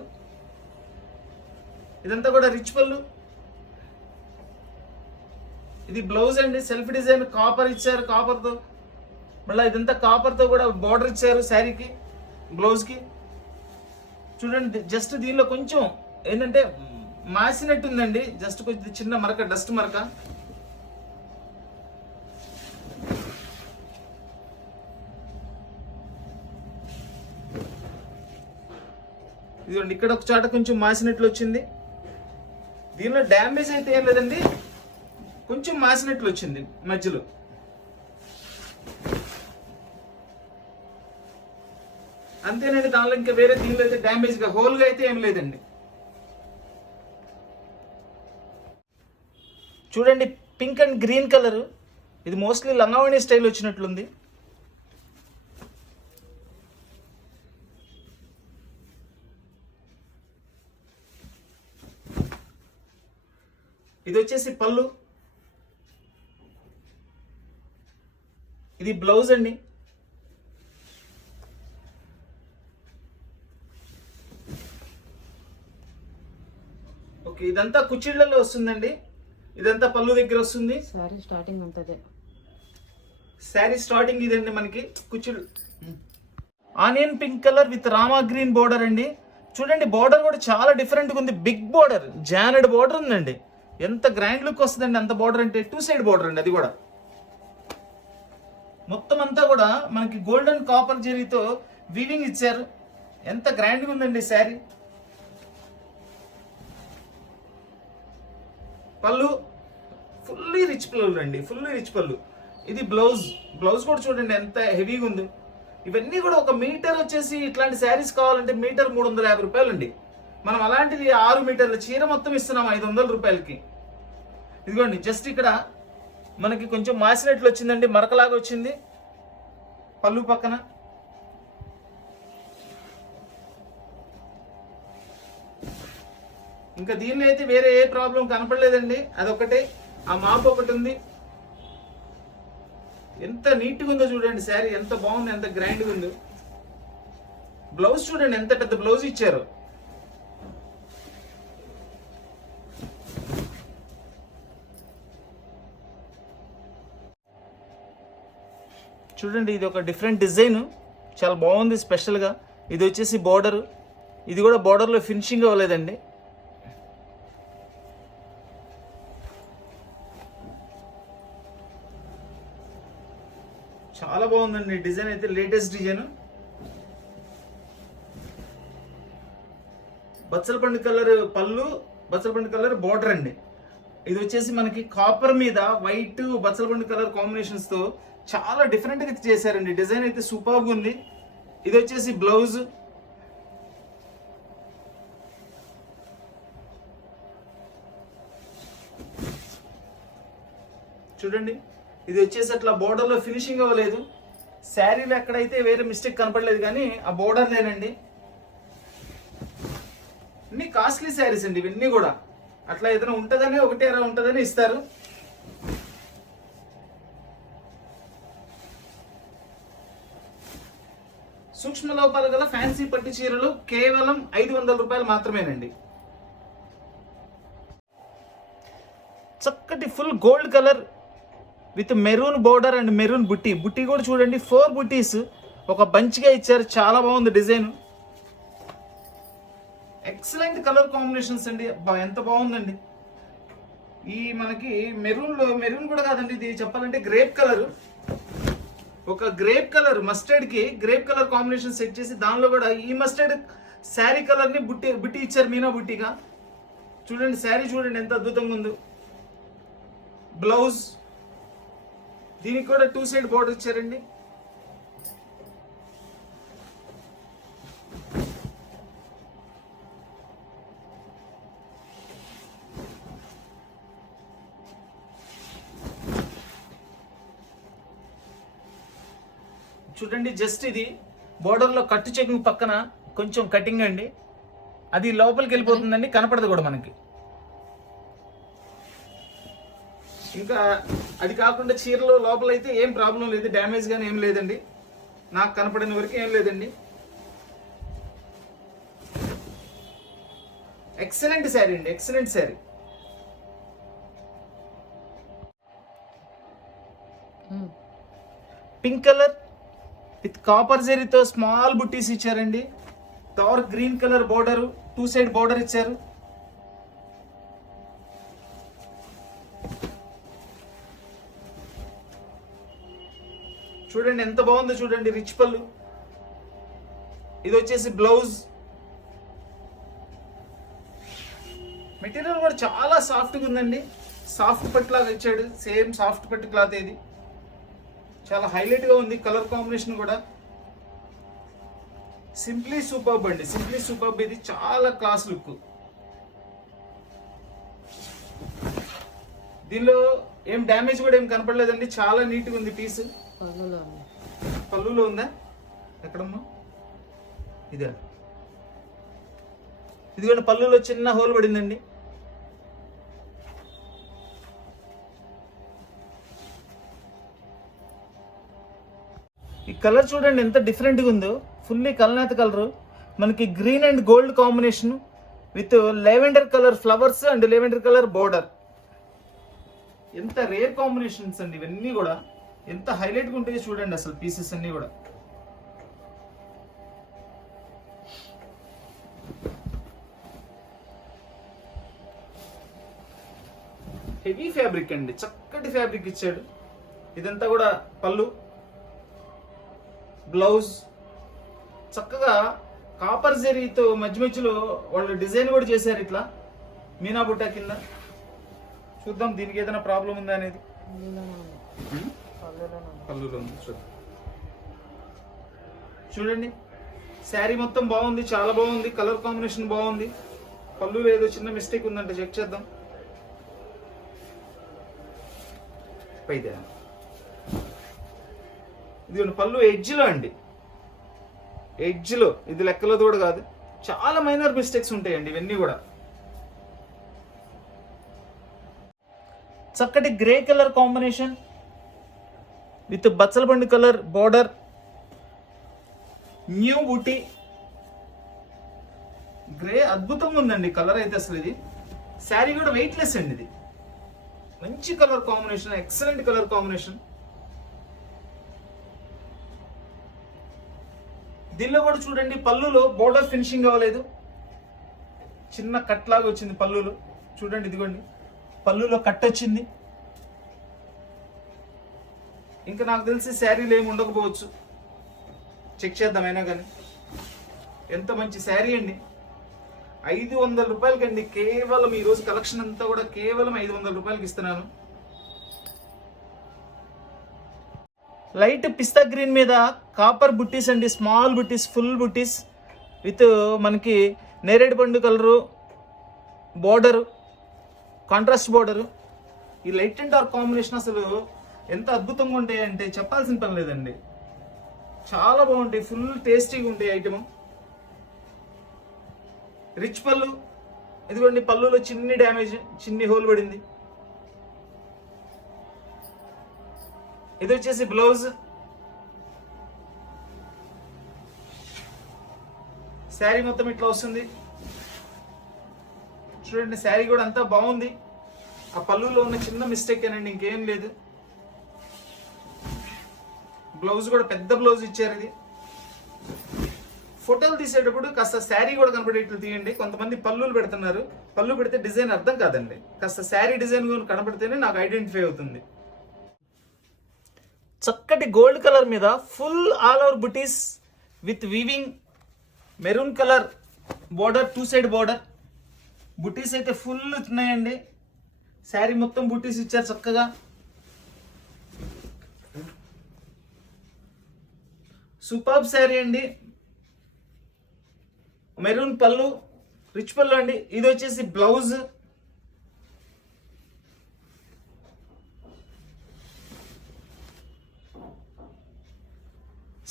ఇదంతా కూడా రిచ్ పళ్ళు. ఇది బ్లౌజ్ అండి, సెల్ఫ్ డిజైన్ కాపర్ ఇచ్చారు, కాపర్తో. మళ్ళీ ఇదంతా కాపర్తో కూడా బార్డర్ ఇచ్చారు శారీకి, బ్లౌజ్కి. చూడండి జస్ట్ దీనిలో కొంచెం ఏంటంటే మాసినట్టు ఉందండి, జస్ట్ కొంచెం చిన్న మరక, డస్ట్ మరక. ఇదిగోండి ఇక్కడ ఒక చాట కొంచెం మాసినట్లు వచ్చింది. దీనిలో డ్యామేజ్ అయితే ఏం లేదండి, కొంచెం మాసినట్లు వచ్చింది మధ్యలో. అంతేనండి, దానిలో ఇంకా వేరే దీనిలో అయితే డ్యామేజ్ గా హోల్గా అయితే ఏం లేదండి. చూడండి పింక్ అండ్ గ్రీన్ కలర్, ఇది మోస్ట్లీ లంగావణి స్టైల్ వచ్చినట్లుంది. ఇది వచ్చేసి పళ్ళు, ఇది బ్లౌజ్ అండి. ఓకే, ఇదంతా కుచ్చిళ్ళలో వస్తుందండి, ఇదంతా పళ్ళు దగ్గర వస్తుంది. సారీ స్టార్టింగ్ అంతదే, శారీ స్టార్టింగ్ ఇదండి మనకి కుచ్చిళ్ళు. Onion pink colour with rama green border అండి. చూడండి బోర్డర్ కూడా చాలా డిఫరెంట్గా ఉంది, బిగ్ బోర్డర్, జానెడ్ బోర్డర్ ఉందండి. ఎంత గ్రాండ్ లుక్ వస్తుందండి అంత బోర్డర్ అంటే. 2 సైడ్ బోర్డర్ అండి, అది కూడా మొత్తం అంతా కూడా మనకి గోల్డెన్ కాపర్ జరీతో వీవింగ్ ఇచ్చారు. ఎంత గ్రాండ్గా ఉందండి శారీ. పళ్ళు ఫుల్లీ రిచ్ పళ్ళు అండి, ఫుల్లీ రిచ్ పళ్ళు. ఇది బ్లౌజ్, బ్లౌజ్ కూడా చూడండి ఎంత హెవీగా ఉంది. ఇవన్నీ కూడా ఒక మీటర్ వచ్చేసి ఇట్లాంటి శారీస్ కావాలంటే మీటర్ 350 రూపాయలు అండి. మనం అలాంటిది 6 మీటర్ల చీర మొత్తం ఇస్తున్నాం 500 రూపాయలకి. ఇదిగోండి జస్ట్ ఇక్కడ మనకి కొంచెం మాసినట్లు వచ్చిందండి, మరకలాగా వచ్చింది పళ్ళు పక్కన. ఇంకా దీనిలో అయితే వేరే ఏ ప్రాబ్లం కనపడలేదండి, అదొకటే. ఆ మాపు ఒకటి ఉంది. ఎంత నీట్గా ఉందో చూడండి శారీ, ఎంత బాగుంది, ఎంత గ్రాండ్గా ఉందో. బ్లౌజ్ చూడండి ఎంత పెద్ద బ్లౌజ్ ఇచ్చారు. చూడండి ఇది ఒక డిఫరెంట్ డిజైన్, చాలా బాగుంది స్పెషల్గా. ఇది వచ్చేసి బోర్డర్, ఇది కూడా బోర్డర్లో ఫినిషింగ్ అవ్వలేదండి. చాలా బాగుందండి డిజైన్ అయితే, లేటెస్ట్ డిజైన్. బచ్చల పండు కలర్ పళ్ళు, బచ్చలపండు కలర్ బార్డర్ అండి. ఇది వచ్చేసి మనకి కాపర్ మీద వైట్ బచ్చలపండు కలర్ కాంబినేషన్స్ తో చాలా డిఫరెంట్ గా చేశారండి. డిజైన్ అయితే సూపర్ గా ఉంది. ఇది వచ్చేసి బ్లౌజ్. చూడండి, ఇది వచ్చేసి అట్లా బోర్డర్ లో ఫినిషింగ్ అవ్వలేదు. శారీలో ఎక్కడైతే వేరే మిస్టేక్ కనపడలేదు, కానీ ఆ బోర్డర్ లేనండి. ఇన్ని కాస్ట్లీ శారీస్ అండి ఇవన్నీ కూడా. అట్లా ఏదైనా ఉంటుందని ఒకటి అలా ఉంటుందని ఇస్తారు. సూక్ష్మ లోపాలు గల ఫ్యాన్సీ పట్టు చీరలు కేవలం 500 రూపాయలు మాత్రమేనండి. చక్కటి full gold colour with maroon border and maroon బుట్టి. బుట్టి కూడా చూడండి, 4 బుట్టీస్ ఒక బంచ్గా ఇచ్చారు. చాలా బాగుంది డిజైన్. ఎక్సలెంట్ కలర్ కాంబినేషన్స్ అండి. ఎంత బాగుందండి. ఈ మనకి మెరూన్ కూడా కాదండి, ఇది చెప్పాలంటే గ్రేప్ కలర్. ఒక గ్రేప్ కలర్ మస్టర్డ్ కి గ్రేప్ కలర్ కాంబినేషన్ సెట్ చేసి దానిలో కూడా ఈ మస్టర్డ్ శారీ కలర్ ని బుట్టి ఇచ్చారు, మీనా బుట్టిగా. చూడండి శారీ చూడండి ఎంత అద్భుతంగా ఉందో. బ్లౌజ్ దీనికి కూడా 2 సైడ్ బోర్డర్ ఇచ్చారండి. చూడండి, జస్ట్ ఇది బోర్డర్ లో కట్టు చెకింగ్ పక్కన కొంచెం కటింగ్ అండి. అది లోపలికి వెళ్ళిపోతుందండి, కనపడదు కూడా మనకి. ఇంకా అది కాకుండా చీరలో లోపల అయితే ఏం ప్రాబ్లం లేదు, డ్యామేజ్ గానీ ఏం లేదండి. నాకు కనపడిన వరకు ఏం లేదండి. ఎక్సలెంట్ శారీ అండి, excellent sari. Pink colour with copper జరీతో స్మాల్ బుట్టీస్ ఇచ్చారండి. Dark green colour border, 2 side border ఇచ్చారు. చూడండి ఎంత బాగుందో చూడండి, రిచ్ పళ్ళు. ఇది వచ్చేసి బ్లౌజ్. మెటీరియల్ కూడా చాలా సాఫ్ట్గా ఉందండి. సాఫ్ట్ పట్టు లాగా ఇచ్చాడు, సేమ్ సాఫ్ట్ పట్టు క్లాత్. ఇది చాలా హైలైట్ గా ఉంది. కలర్ కాంబినేషన్ కూడా సింప్లీ సూపర్బ్ అండి, సింప్లీ సూపర్బ్. ఇది చాలా క్లాస్ లుక్. దీనిలో ఏం డ్యామేజ్ కూడా ఏం కనపడలేదండి, చాలా నీట్ గా ఉంది పీస్. పళ్ళులో ఉందా ఎక్కడమ్మా? ఇదే, ఇది కూడా పళ్ళులో చిన్న హోల్ పడిందండి. ఈ కలర్ చూడండి ఎంత డిఫరెంట్గా ఉందో. ఫుల్లీ కల్నాథ్ కలర్, మనకి green and gold combination with lavender colour flowers and lavender colour border. ఎంత రేర్ కాంబినేషన్స్ అండి ఇవన్నీ కూడా. ఎంత హైలైట్గా ఉంటాయో చూడండి అసలు పీసెస్ అన్ని కూడా. హెవీ ఫ్యాబ్రిక్ అండి, చక్కటి ఫ్యాబ్రిక్ ఇచ్చాడు. ఇదంతా కూడా పళ్ళు, బ్లౌజ్. చక్కగా కాపర్ జరీతో మధ్య మధ్యలో వాళ్ళు డిజైన్ కూడా చేశారు ఇట్లా మీనా బుట్ట కింద. చూద్దాం దీనికి ఏదైనా ప్రాబ్లం ఉందా అనేది. పళ్ళులో ఉంది చూడండి. శారీ మొత్తం బాగుంది, చాలా బాగుంది. కలర్ కాంబినేషన్ బాగుంది. పళ్ళులో ఏదో చిన్న మిస్టేక్ ఉందంటే చెక్ చేద్దాం. పైదే ఇది పళ్ళు ఎడ్జ్లో అండి, ఎడ్జ్లో. ఇది లెక్కలో కూడా కాదు, చాలా మైనర్ మిస్టేక్స్ ఉంటాయండి ఇవన్నీ కూడా. చక్కటి గ్రే కలర్ కాంబినేషన్ విత్ బచ్చలబండి కలర్ బోర్డర్, న్యూ బూటీ. గ్రే అద్భుతంగా ఉందండి కలర్ అయితే అసలు. ఇది శారీ కూడా వెయిట్లెస్ అండి. ఇది మంచి colour combination, excellent colour combination. దీనిలో కూడా చూడండి పళ్ళులో బోర్డర్ ఫినిషింగ్ అవ్వలేదు, చిన్న కట్ లాగా వచ్చింది పళ్ళులో. చూడండి ఇదిగోండి పళ్ళులో కట్ వచ్చింది. ఇంకా నాకు తెలిసి శారీలు ఏమి ఉండకపోవచ్చు, చెక్ చేద్దాం అయినా కానీ. ఎంత మంచి శారీ అండి. రూపాయలకండి. కేవలం ఈ రోజు కలెక్షన్ అంతా కూడా కేవలం 500 రూపాయలకి ఇస్తున్నాను. లైట్ పిస్తా గ్రీన్ మీద కాపర్ బుట్టీస్ అండి, small buttis, full buttis with మనకి నేరేడు పండు కలరు బోర్డరు, కాంట్రాస్ట్ బోర్డరు. ఈ లైట్ అండ్ డార్క్ కాంబినేషన్ అసలు ఎంత అద్భుతంగా ఉంటాయి అంటే చెప్పాల్సిన పని లేదండి. చాలా బాగుంటాయి, ఫుల్ టేస్టీగా ఉంటాయి ఐటమ్. రిచ్ పళ్ళు, ఇదిగోండి పళ్ళులో చిన్ని డ్యామేజ్, చిన్ని హోల్ పడింది. ఇది వచ్చేసి బ్లౌజ్. శారీ మొత్తం ఇట్లా వస్తుంది చూడండి. శారీ కూడా అంతా బాగుంది. ఆ పళ్ళులో ఉన్న చిన్న మిస్టేక్ ఏనండి, ఇంకేం లేదు. బ్లౌజ్ కూడా పెద్ద బ్లౌజ్ ఇచ్చారు. ఇది ఫోటోలు తీసేటప్పుడు కాస్త శారీ కూడా కనపడేట్లు తీయండి. కొంతమంది పళ్ళులు పెడుతున్నారు, పళ్ళు పెడితే డిజైన్ అర్థం కాదండి. కాస్త శారీ డిజైన్ కనపడితేనే నాకు ఐడెంటిఫై అవుతుంది. చక్కటి గోల్డ్ కలర్ మీద full all over buttis with weaving, maroon colour border, 2 side border. బుటీస్ అయితే ఫుల్ ఉన్నాయండి. శారీ మొత్తం బుటీస్ ఇచ్చారు చక్కగా. సూపర్బ్ శారీ అండి. మెరూన్ పళ్ళు, రిచ్ పళ్ళు అండి. ఇది వచ్చేసి బ్లౌజ్.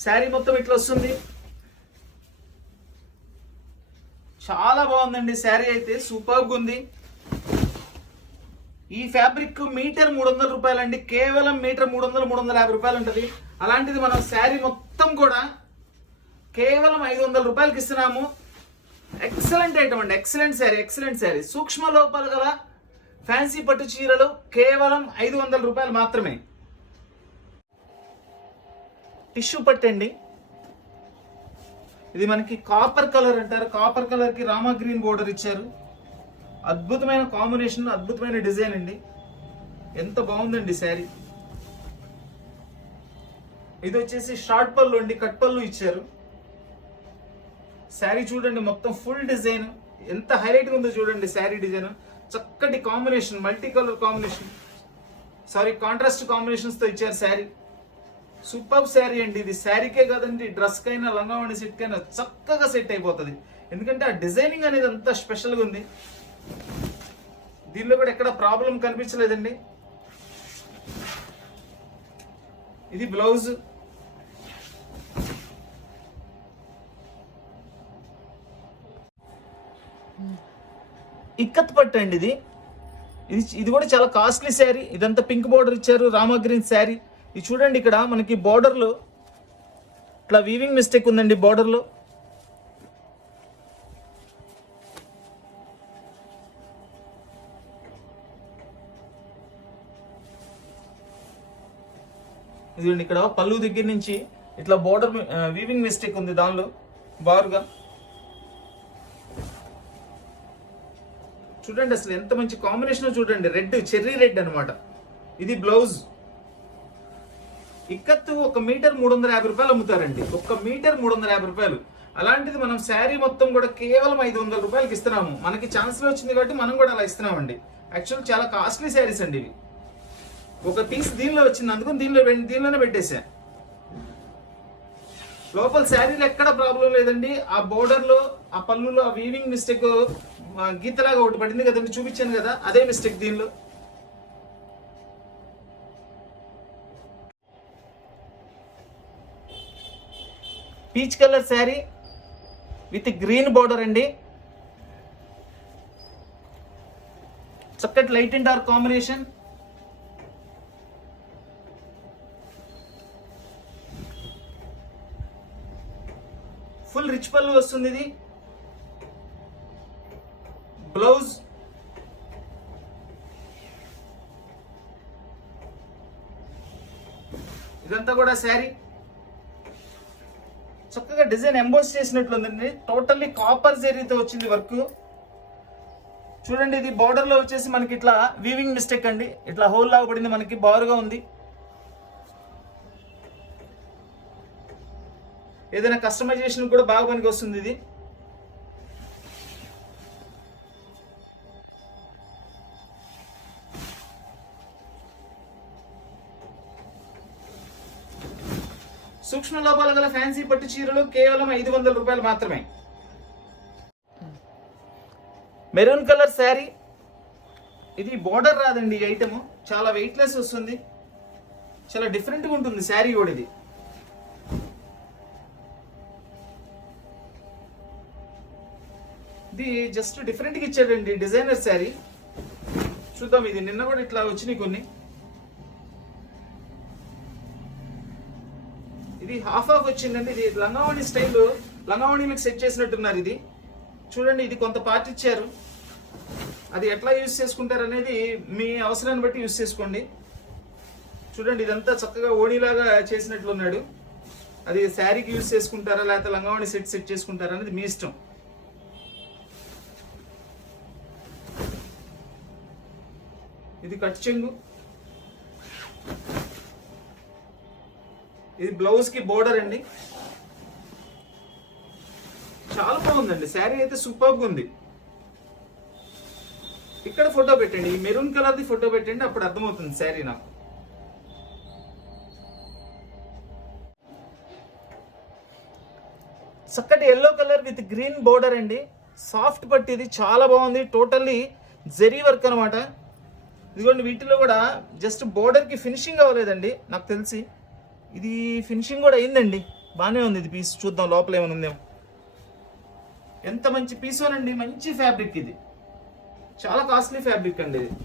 శారీ మొత్తం ఇట్లా వస్తుంది. చాలా బాగుందండి శారీ అయితే, సూపర్గా ఉంది. ఈ ఫ్యాబ్రిక్ మీటర్ 300 రూపాయలండి. కేవలం మీటర్ 300, 350 రూపాయలు ఉంటుంది. అలాంటిది మనం శారీ మొత్తం కూడా కేవలం 500 రూపాయలకి ఇస్తున్నాము. ఎక్సలెంట్ ఐటమ్ అండి, ఎక్సలెంట్ శారీ, ఎక్సలెంట్ శారీ. సూక్ష్మ లోపాలు గల ఫ్యాన్సీ పట్టు చీరలు కేవలం 500 రూపాయలు మాత్రమే. టిష్యూ పట్టు అండి. ఇది మనకి కాపర్ కలర్ అంటారు. కాపర్ కలర్ కి రామా గ్రీన్ బోర్డర్ ఇచ్చారు. అద్భుతమైన కాంబినేషన్, అద్భుతమైన డిజైన్ అండి. ఎంత బాగుందండి శారీ. ఇది వచ్చేసి షార్ట్ పళ్ళు అండి, కట్ పళ్ళు ఇచ్చారు. శారీ చూడండి మొత్తం ఫుల్ డిజైన్, ఎంత హైలైట్గా ఉందో చూడండి శారీ డిజైన్. చక్కటి combination, multi colour combination, sorry contrast combinations తో ఇచ్చారు శారీ. సూపర్ శారీ అండి. ఇది శారీకే కాదండి, డ్రెస్ కైనా, లంగావాణి సెట్ కైనా చక్కగా సెట్ అయిపోతుంది. ఎందుకంటే ఆ డిజైనింగ్ అనేది అంత స్పెషల్గా ఉంది. దీనిలో కూడా ఎక్కడ ప్రాబ్లం కనిపించలేదండి. ఇది బ్లౌజ్. ఇక్కత్ పట్టు అండి. ఇది కూడా చాలా కాస్ట్లీ శారీ. ఇదంతా పింక్ బోర్డర్ ఇచ్చారు, రామా గ్రీన్ శారీ. ఇది చూడండి, ఇక్కడ మనకి బోర్డర్లో ఇట్లా వీవింగ్ మిస్టేక్ ఉందండి. బోర్డర్లో ఇదిగోండి, ఇక్కడ పళ్ళు దగ్గర నుంచి ఇట్లా బోర్డర్ వీవింగ్ మిస్టేక్ ఉంది. దానిలో బారుగా చూడండి, అసలు ఎంత మంచి కాంబినేషన్ చూడండి. రెడ్, చెర్రీ రెడ్ అనమాట. ఇది బ్లౌజ్. ఇక్కత్తు 1 మీటర్ 350 రూపాయలు అమ్ముతారండి. 1 మీటర్ 350 రూపాయలు. అలాంటిది మనం శారీ మొత్తం కూడా కేవలం 500 రూపాయలకి ఇస్తున్నాము. మనకి ఛాన్స్లో వచ్చింది కాబట్టి మనం కూడా అలా ఇస్తున్నామండి. యాక్చువల్ చాలా కాస్ట్లీ శారీస్ అండి ఇవి. ఒక పీస్ దీనిలో వచ్చింది, అందుకని దీనిలోనే పెట్టేసా. లోపల శారీలో ఎక్కడ ప్రాబ్లం లేదండి. ఆ బోర్డర్లో, ఆ పళ్ళులో ఆ వీవింగ్ మిస్టేక్ గీతలాగా ఒకటి పడింది కదండి, చూపించాను కదా, అదే మిస్టేక్ దీనిలో. Peach colour sari with green border అండి. చక్కటి light and dark combination. Full rich పళ్ళు వస్తుంది. ఇది బ్లౌజ్. ఇదంతా కూడా శారీ చక్కగా డిజైన్ ఎంబోస్ చేసినట్లుందండి. టోటల్లీ కాపర్ జరీతో వచ్చింది వర్క్. చూడండి, ఇది బార్డర్ లో వచ్చేసి మనకి ఇట్లా వీవింగ్ మిస్టేక్ అండి, ఇట్లా హోల్ లాగా పడింది, మనకి బారుగా ఉంది. ఏదైనా కస్టమైజేషన్ కూడా బాగా పనికి వస్తుంది. ఇది సూక్ష్మ లోపాలు గల ఫ్యాన్సీ పట్టు చీరలు కేవలం 500 రూపాయలు మాత్రమే. మెరూన్ కలర్ శారీ, ఇది బోర్డర్ రాదండి. ఈ ఐటమ్ చాలా వెయిట్లెస్ వస్తుంది, చాలా డిఫరెంట్గా ఉంటుంది శారీ కూడా. ఇది జస్ట్ డిఫరెంట్గా ఇచ్చాడండి, డిజైనర్ శారీ. చూద్దాం, ఇది నిన్న కూడా ఇట్లా వచ్చినాయి కొన్ని. ఇది హాఫ్ వచ్చిందండి. ఇది లంగావణి స్టైల్, లంగావణిలకు సెట్ చేసినట్టున్నారు. ఇది చూడండి, ఇది కొంత పార్ట్ ఇచ్చారు. అది ఎట్లా యూజ్ చేసుకుంటారు అనేది మీ అవసరాన్ని బట్టి యూజ్ చేసుకోండి. చూడండి, ఇదంతా చక్కగా ఓణిలాగా చేసినట్లున్నాడు. అది శారీకి యూజ్ చేసుకుంటారా లేకపోతే లంగావణి సెట్ చేసుకుంటారా అనేది మీ ఇష్టం. ఇది కట్ చెంగు, ఇది బ్లౌజ్ కి బోర్డర్ అండి. చాలా బాగుందండి శారీ, అయితే సూపర్గా ఉంది. ఇక్కడ ఫోటో పెట్టండి, ఈ మెరూన్ కలర్ ది ఫోటో పెట్టండి, అప్పుడు అర్థమవుతుంది శారీ నాకు. చక్కటి yellow colour with green border అండి. సాఫ్ట్ పట్టు, ఇది చాలా బాగుంది. టోటల్లీ జరీ వర్క్ అనమాట. ఇదిగోండి, వీటిలో కూడా జస్ట్ బోర్డర్కి ఫినిషింగ్ అవ్వలేదండి నాకు తెలిసి. ఇది ఫినిషింగ్ కూడా అయిందండి, బాగానే ఉంది. ఇది పీస్ చూద్దాం లోపల ఏమైనా ఉందేమో. ఎంత మంచి పీసోనండి, మంచి ఫ్యాబ్రిక్. ఇది చాలా కాస్ట్లీ ఫ్యాబ్రిక్ అండి. ఇది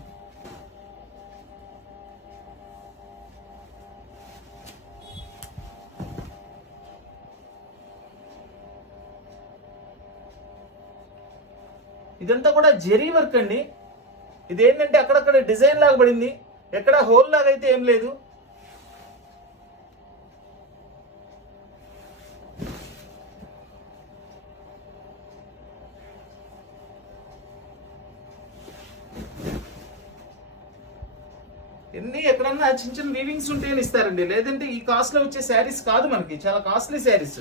ఇదంతా కూడా జెరీ వర్క్ అండి. ఇదేంటంటే అక్కడక్కడ డిజైన్ లాగా పడింది, ఎక్కడ హోల్ లాగా అయితే ఏం లేదు. ఎక్కడన్నా చిన్న చిన్న వీవింగ్స్ ఉంటేనే ఇస్తారండి, లేదంటే ఈ కాస్ట్ లో వచ్చే శారీస్ కాదు మనకి, చాలా కాస్ట్లీ శారీస్.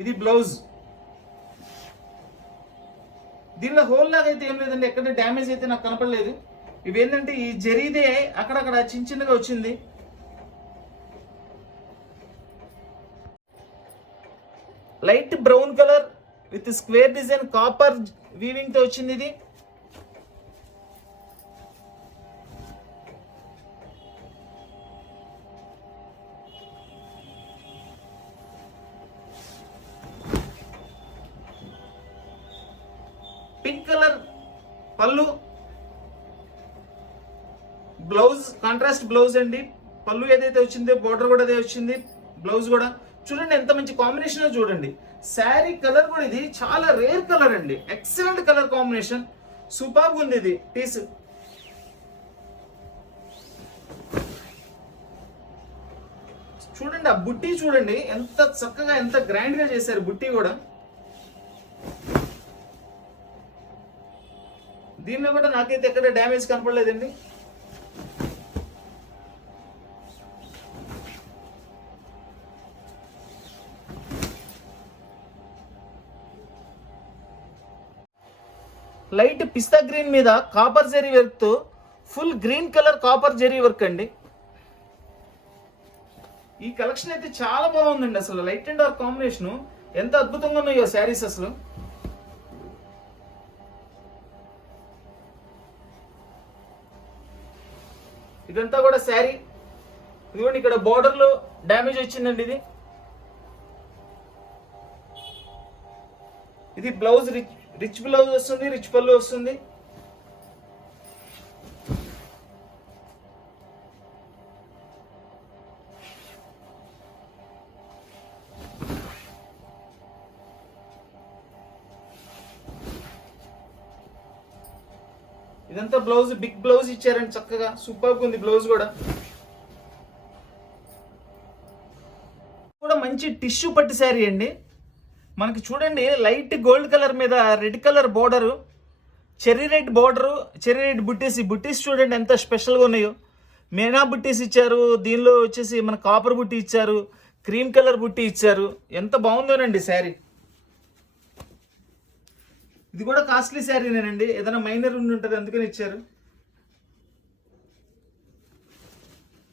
ఇది బ్లౌజ్, దీనిలో హోల్ లాగా అయితే ఏం లేదండి, ఎక్కడ డ్యామేజ్ అయితే నాకు కనపడలేదు. ఇవేంటంటే ఈ జరీదే అక్కడక్కడ చిన్న చిన్నగా వచ్చింది. Light brown colour with square design copper weaving తో వచ్చింది. ఇది పింక్ కలర్ పళ్ళు, బ్లౌజ్ కాంట్రాస్ట్ బ్లౌజ్ అండి. పళ్ళు ఏదైతే వచ్చిందో బోర్డర్ కూడా అదే వచ్చింది, బ్లౌజ్ కూడా. చూడండి ఎంత మంచి కాంబినేషన్ చూడండి. శారీ కలర్ కూడా ఇది చాలా రేర్ కలర్ అండి, ఎక్సలెంట్ కలర్ కాంబినేషన్, సూపర్గా ఉంది ఇది పీస్. చూడండి ఆ బుట్టి చూడండి, ఎంత చక్కగా ఎంత గ్రాండ్ గా చేశారు బుట్టి కూడా. దీనిలో కూడా నాకైతే ఎక్కడ డ్యామేజ్ కనపడలేదండి. లైట్ పిస్తా గ్రీన్ మీద కాపర్ జెరీ వర్క్ తో full green colour copper zari work అండి. ఈ కలెక్షన్ అయితే చాలా బాగుందండి. అసలు లైట్ అండ్ డార్క్ కాంబినేషన్ ఎంత అద్భుతంగా ఉన్నాయో శారీస్ అసలు. ఇదంతా కూడా శారీ. ఇదిగోండి ఇక్కడ బోర్డర్ లో డ్యామేజ్ వచ్చిందండి. ఇది బ్లౌజ్ రిచ్ బ్లౌజ్ వస్తుంది, రిచ్ పళ్ళు వస్తుంది. ఇదంతా బ్లౌజ్, బిగ్ బ్లౌజ్ ఇచ్చారండి చక్కగా, సూపర్ ఉంది బ్లౌజ్ కూడా. మంచి టిష్యూ పట్టు శారీ అండి. మనకి చూడండి లైట్ గోల్డ్ కలర్ మీద red colour border, cherry red border, cherry red బుట్టీస్. ఈ బుట్టీస్ చూడండి ఎంత స్పెషల్గా ఉన్నాయో. మేనా బుట్టీస్ ఇచ్చారు, దీనిలో వచ్చేసి మన కాపర్ బుట్టి ఇచ్చారు, క్రీమ్ కలర్ బుట్టి ఇచ్చారు. ఎంత బాగుందోనండి శారీ. ఇది కూడా కాస్ట్లీ శారీనేనండి, ఏదైనా మైనర్ ఉండి ఉంటుంది అందుకని ఇచ్చారు.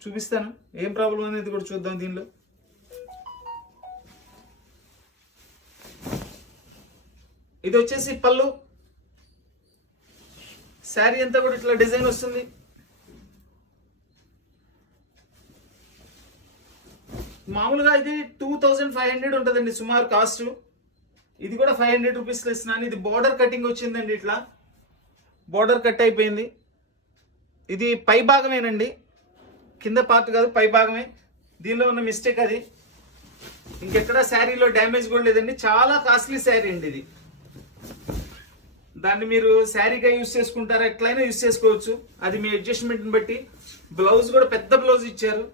చూపిస్తాను ఏం ప్రాబ్లం అనేది కూడా చూద్దాం దీనిలో. ఇది వచ్చేసి పళ్ళు. శారీ అంతా కూడా ఇట్లా డిజైన్ వస్తుంది. మామూలుగా ఇది 2500 ఉంటుందండి సుమారు కాస్ట్. ఇది కూడా 500 రూపీస్లో ఇస్తున్నాను. ఇది బోర్డర్ కటింగ్ వచ్చిందండి, ఇట్లా బోర్డర్ కట్ అయిపోయింది. ఇది పై భాగమేనండి, కింద పార్ట్ కాదు, పై భాగమే. దీనిలో ఉన్న మిస్టేక్ అది. ఇంకెక్కడ శారీలో డ్యామేజ్ కూడా లేదండి. చాలా కాస్ట్లీ శారీ అండి ఇది. దాన్ని మీరు శారీగా యూజ్ చేసుకుంటారా, ఎట్లయినా యూజ్ చేసుకోవచ్చు, అది మీ అడ్జస్ట్మెంట్ని బట్టి. బ్లౌజ్ కూడా పెద్ద బ్లౌజ్ ఇచ్చారు.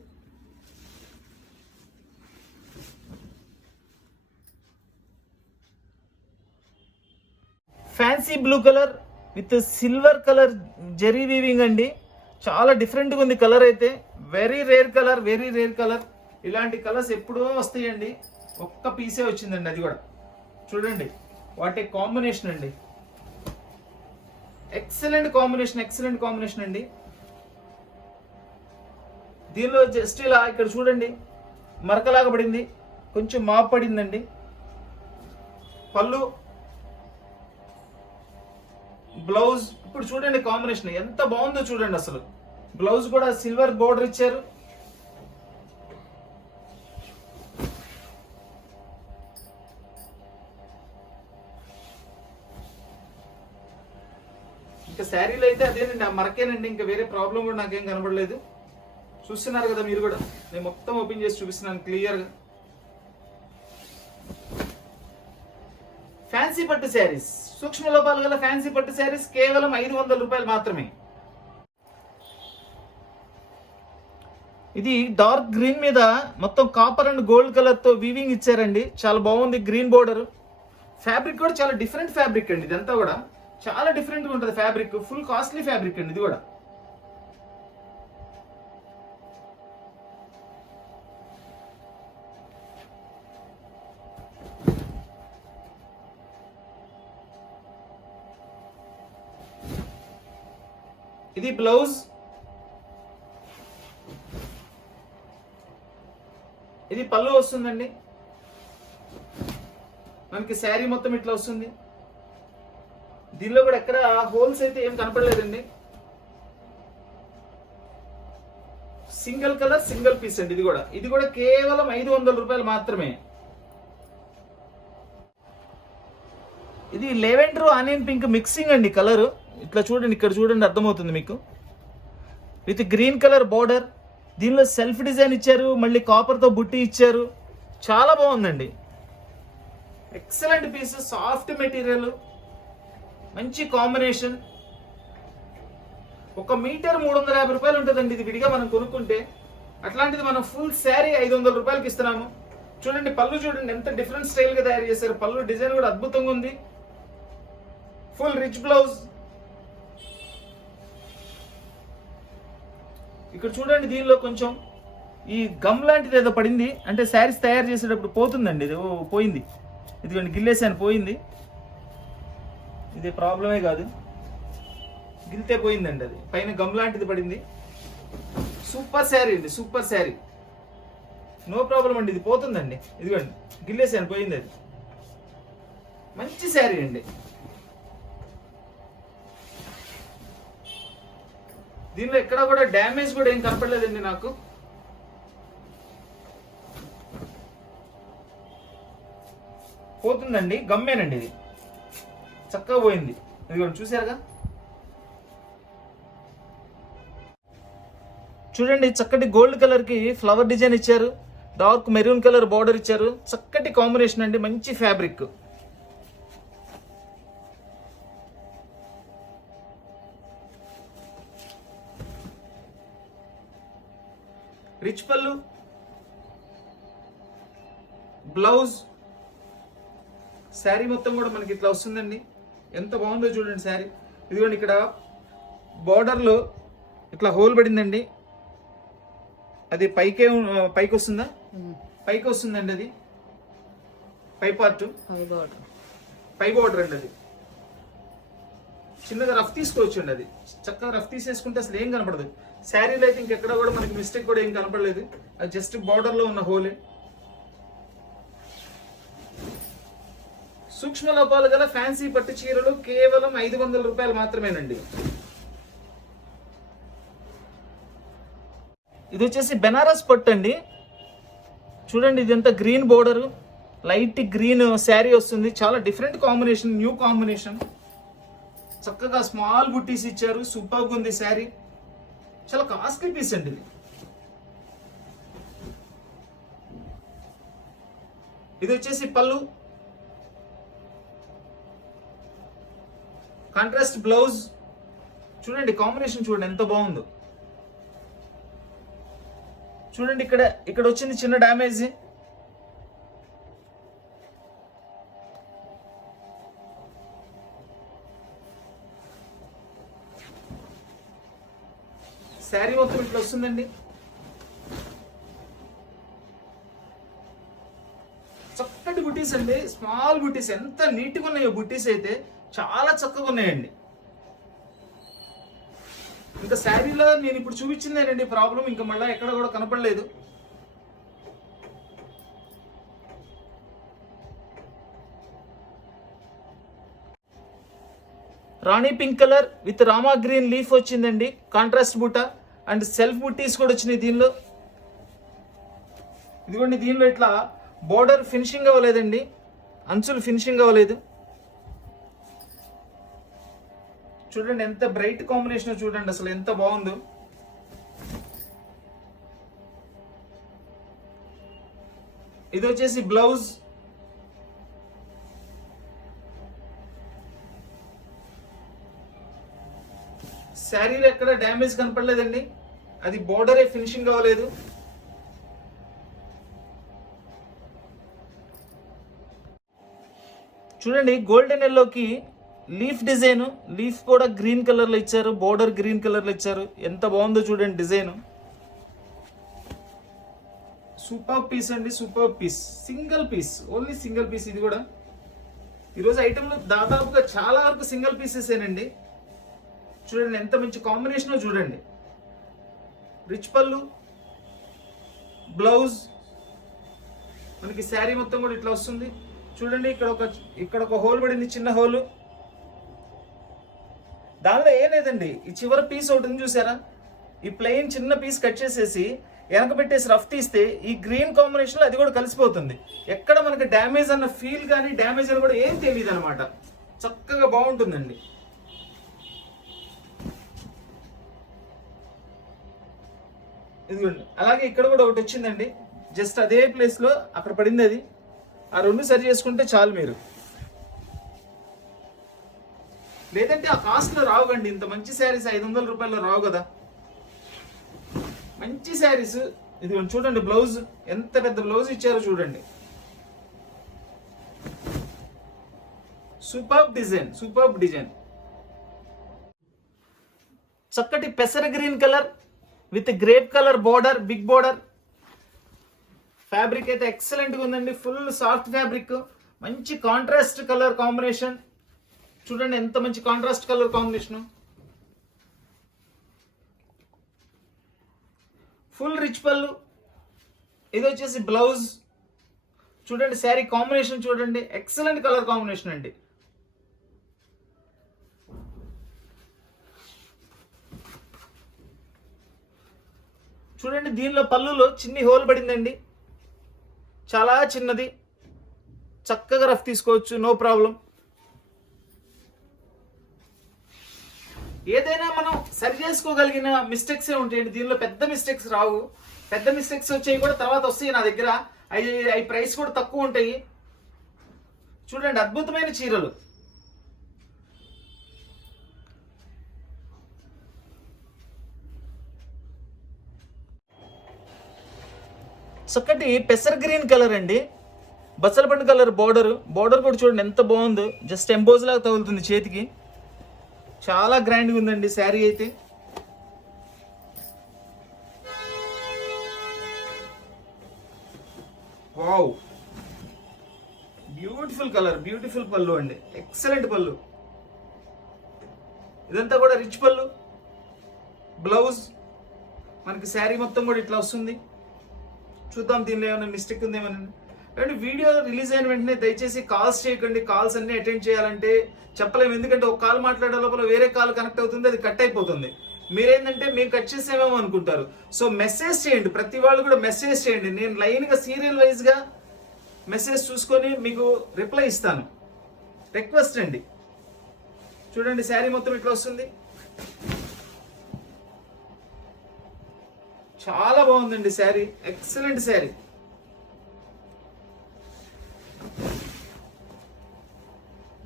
Fancy blue colour with silver colour zari weaving అండి. చాలా డిఫరెంట్గా ఉంది కలర్ అయితే. Very rare colour, very rare colour. ఇలాంటి కలర్స్ ఎప్పుడో వస్తాయండి. ఒక్క పీసే వచ్చిందండి, అది కూడా చూడండి. వాట్ ఏ కాంబినేషన్ అండి, ఎక్సలెంట్ కాంబినేషన్, ఎక్సలెంట్ కాంబినేషన్ అండి. దీనిలో జస్ట్ ఇలా ఇక్కడ చూడండి, మరకలాగా పడింది, కొంచెం మాపు పడిందండి. పళ్ళు, బ్లౌజ్ ఇప్పుడు చూడండి కాంబినేషన్ ఎంత బాగుందో చూడండి. అసలు బ్లౌజ్ కూడా సిల్వర్ బోర్డర్ ఇచ్చారు. ఇంకా శారీలో అయితే అదేనండి, ఆ మరకేనండి, ఇంకా వేరే ప్రాబ్లం కూడా నాకేం కనబడలేదు. చూస్తున్నారు కదా మీరు కూడా, నేను మొత్తం ఓపెన్ చేసి చూపిస్తున్నాను క్లియర్గా. ఫ్యాన్సీ పట్టు శారీస్, సూక్ష్మ లోపాలు గల ఫ్యాన్సీ పట్టు శారీస్ కేవలం 500 రూపాయలు మాత్రమే. ఇది డార్క్ గ్రీన్ మీద మొత్తం కాపర్ అండ్ గోల్డ్ కలర్ తో వీవింగ్ ఇచ్చారండి. చాలా బాగుంది. Green border. ఫ్యాబ్రిక్ కూడా చాలా డిఫరెంట్ ఫ్యాబ్రిక్ అండి. ఇదంతా కూడా చాలా డిఫరెంట్ గా ఉంటుంది ఫ్యాబ్రిక్. ఫుల్ కాస్ట్లీ ఫ్యాబ్రిక్ అండి ఇది కూడా. ఇది బ్లౌజ్. ఇది పళ్ళు వస్తుందండి. మనకి శారీ మొత్తం ఇట్లా వస్తుంది. దీనిలో కూడా ఎక్కడ హోల్స్ అయితే ఏం కనపడలేదండి. సింగిల్ కలర్, సింగిల్ పీస్ అండి. ఇది కూడా కేవలం 500 రూపాయలు మాత్రమే. ఇది లెవెండర్ ఆనియన్ పింక్ మిక్సింగ్ అండి కలర్. ఇట్లా చూడండి, ఇక్కడ చూడండి, అర్థమవుతుంది మీకు. With green colour border. దీనిలో సెల్ఫ్ డిజైన్ ఇచ్చారు, మళ్ళీ కాపర్తో బుట్టి ఇచ్చారు. చాలా బాగుందండి. ఎక్సలెంట్ పీస్, సాఫ్ట్ మెటీరియల్, మంచి కాంబినేషన్. 1 మీటర్ 350 రూపాయలు ఉంటుందండి ఇది విడిగా మనం కొనుక్కుంటే. అట్లాంటిది మనం ఫుల్ శారీ 500 రూపాయలకి ఇస్తున్నాము. చూడండి పళ్ళు, చూడండి ఎంత డిఫరెంట్ స్టైల్ గా తయారు చేశారు. పళ్ళు డిజైన్ కూడా అద్భుతంగా ఉంది. Full rich blouse. ఇక్కడ చూడండి, దీనిలో కొంచెం ఈ గమ్ లాంటిది ఏదో పడింది, అంటే శారీస్ తయారు చేసేటప్పుడు పోతుందండి. ఇది పోయింది, ఇదిగోండి గిల్లేసాను, పోయింది. ఇది ప్రాబ్లమే కాదు, గిల్తే పోయిందండి. అది పైన గమ్ లాంటిది పడింది. సూపర్ శారీ అండి, సూపర్ శారీ. నో ప్రాబ్లం అండి, ఇది పోతుందండి. ఇదిగోండి గిల్లేసాను, పోయింది. అది మంచి శారీ అండి. దీనిలో ఎక్కడ కూడా డ్యామేజ్ కూడా ఏం కనపడలేదండి నాకు. పోతుందండి, గమ్మేనండి. ఇది చక్కగా పోయింది. ఇదిగోండి చూసారుగా. చూడండి చక్కటి గోల్డ్ కలర్ కి ఫ్లవర్ డిజైన్ ఇచ్చారు. డార్క్ మెరూన్ కలర్ బార్డర్ ఇచ్చారు. చక్కటి కాంబినేషన్ అండి, మంచి ఫ్యాబ్రిక్. రిచ్ పళ్ళు, బ్లౌజ్, శారీ మొత్తం కూడా మనకి ఇట్లా వస్తుందండి. ఎంత బాగుందో చూడండి శారీ. ఇదిగోండి ఇక్కడ బార్డర్లో ఇట్లా హోల్ పడిందండి. అది పైకి వస్తుందా? పైకి వస్తుందండి. అది పై పార్ట్, పై బార్డర్ అండి. అది చిన్నగా రఫ్ తీసుకోవచ్చు అండి. అది చక్కగా రఫ్ తీసేసుకుంటే అసలు ఏం కనపడదు. శారీలో అయితే ఇంకెక్కడ కూడా మనకి మిస్టేక్ కూడా ఏం కనపడలేదు. అది జస్ట్ బార్డర్లో ఉన్న హోలే. సూక్ష్మ లోపాలు గల ఫ్యాన్సీ పట్టు చీరలు కేవలం 500 రూపాయలు మాత్రమేనండి. ఇది వచ్చేసి బెనారస్ పట్టు అండి. చూడండి, ఇదంతా green border, light green sari వస్తుంది. చాలా డిఫరెంట్ కాంబినేషన్, న్యూ కాంబినేషన్. చక్కగా స్మాల్ బుట్టీస్ ఇచ్చారు. సూపర్గా ఉంది శారీ. చాలా కాస్ట్లీ పీస్ అండి ఇది. ఇది వచ్చేసి పళ్ళు, కాంట్రాస్ట్ బ్లౌజ్. చూడండి కాంబినేషన్, చూడండి ఎంత బాగుందో. చూడండి ఇక్కడ వచ్చింది చిన్న డ్యామేజ్. శారీ మొత్తం ఇట్లా వస్తుందండి. చక్కటి బుటీస్ అండి, స్మాల్ బుటీస్. ఎంత నీట్గా ఉన్నాయో బుటీస్ అయితే, చాలా చక్కగా ఉన్నాయండి. ఇంకా శారీలో నేను ఇప్పుడు చూపించిందేనండి ప్రాబ్లం, ఇంకా మళ్ళీ ఎక్కడ కూడా కనపడలేదు. Rani pink colour with rama green leaf వచ్చిందండి. కాంట్రాస్ట్ బుట్ట అండ్ సెల్ఫ్ బుట్టీస్ కూడా వచ్చినాయి దీనిలో. ఇదిగోండి, దీనిలో ఇట్లా బోర్డర్ ఫినిషింగ్ అవ్వలేదండి, అంచులు ఫినిషింగ్ అవ్వలేదు. చూడండి ఎంత బ్రైట్ కాంబినేషన్, చూడండి అసలు ఎంత బాగుందో. ఇది వచ్చేసి బ్లౌజ్. శారీలో ఎక్కడ డ్యామేజ్ కనపడలేదండి, అది బోర్డరే ఫినిషింగ్ అవ్వలేదు. చూడండి గోల్డెన్ ఎల్లోకి లీఫ్ డిజైన్, లీఫ్ కూడా గ్రీన్ కలర్లో ఇచ్చారు, బోర్డర్ గ్రీన్ కలర్లో ఇచ్చారు. ఎంత బాగుందో చూడండి డిజైన్. సూపర్ పీస్ అండి, super piece. Single piece, only single piece. ఇది కూడా ఈరోజు ఐటెంలో దాదాపుగా చాలా వరకు సింగిల్ పీసెసేనండి. చూడండి ఎంత మంచి కాంబినేషన్ చూడండి. రిచ్ పళ్ళు, బ్లౌజ్, మనకి శారీ మొత్తం కూడా ఇట్లా వస్తుంది. చూడండి ఇక్కడ ఒక హోల్ పడింది, చిన్న హోల్. దానిలో ఏం లేదండి, ఈ చివరి పీస్ ఒకటి ఉంది చూసారా, ఈ ప్లెయిన్ చిన్న పీస్ కట్ చేసేసి వెనక పెట్టేసి రఫ్ తీస్తే ఈ గ్రీన్ కాంబినేషన్ లో అది కూడా కలిసిపోతుంది. ఎక్కడ మనకి డ్యామేజ్ అన్న ఫీల్ కానీ డ్యామేజ్ అని కూడా ఏం తెలియదు అనమాట. చక్కగా బాగుంటుందండి. ఇదిగోండి, అలాగే ఇక్కడ కూడా ఒకటి వచ్చిందండి, జస్ట్ అదే ప్లేస్ లో అక్కడ పడింది అది. ఆ రెండు సరి చేసుకుంటే చాలు మీరు. లేదంటే ఆ కాస్ట్ లో రావు కండి. ఇంత మంచి శారీస్ 500 రూపాయల్లో రావు కదా. మంచి శారీస్. ఇది చూడండి, బ్లౌజ్ ఎంత పెద్ద బ్లౌజ్ ఇచ్చారో చూడండి. Super design, super design. చక్కటి పెసర green colour with grape colour border, big border. Fabric అయితే ఎక్సలెంట్ గా ఉందండి, ఫుల్ సాఫ్ట్ ఫ్యాబ్రిక్. మంచి కాంట్రాస్ట్ కలర్ కాంబినేషన్. చూడండి ఎంత మంచి contrast colour combination. Full rich pallu. ఇది వచ్చేసి బ్లౌజ్. చూడండి శారీ కాంబినేషన్ చూడండి, ఎక్సలెంట్ కలర్ కాంబినేషన్ అండి. చూడండి దీనిలో పళ్ళులో చిన్ని హోల్ పడిందండి, చాలా చిన్నది. చక్కగా రఫ్ తీసుకోవచ్చు, నో ప్రాబ్లం. ఏదైనా మనం సరి చేసుకోగలిగిన మిస్టేక్స్ ఉంటాయండి దీనిలో, పెద్ద మిస్టేక్స్ రావు. పెద్ద మిస్టేక్స్ వచ్చేవి కూడా తర్వాత వస్తాయి నా దగ్గర. అవి ప్రైస్ కూడా తక్కువ ఉంటాయి. చూడండి అద్భుతమైన చీరలు. చక్కటి పెసర్ గ్రీన్ కలర్ అండి, బచ్చలపండు కలర్ బోర్డర్. బోర్డర్ కూడా చూడండి ఎంత బాగుందో, జస్ట్ ఎంబోజ్ లాగా తగులుతుంది చేతికి. చాలా గ్రాండ్గా ఉందండి శారీ అయితే. వావ్, బ్యూటిఫుల్ కలర్, బ్యూటిఫుల్ పళ్ళు అండి, ఎక్సలెంట్ పళ్ళు. ఇదంతా కూడా రిచ్ పళ్ళు. బ్లౌజ్ మనకి శారీ మొత్తం కూడా ఇట్లా వస్తుంది. చూద్దాం దీనిలో ఏమైనా మిస్టేక్ ఉందేమోనండి. అండ్ వీడియో రిలీజ్ అయిన వెంటనే దయచేసి కాల్స్ చేయకండి. కాల్స్ అన్ని అటెండ్ చేయాలంటే చెప్పలేము, ఎందుకంటే ఒక కాల్ మాట్లాడే లోపల వేరే కాల్ కనెక్ట్ అవుతుంది, అది కట్ అయిపోతుంది. మీరేంటంటే మేము కట్ చేసేమేమో అనుకుంటారు. సో మెసేజ్ చేయండి, ప్రతి వాళ్ళు కూడా మెసేజ్ చేయండి. నేను లైన్గా సీరియల్ వైజ్గా మెసేజ్ చూసుకొని మీకు రిప్లై ఇస్తాను. రిక్వెస్ట్ అండి. చూడండి శారీ మొత్తం ఇట్లా వస్తుంది, చాలా బాగుందండి శారీ, ఎక్సలెంట్ శారీ.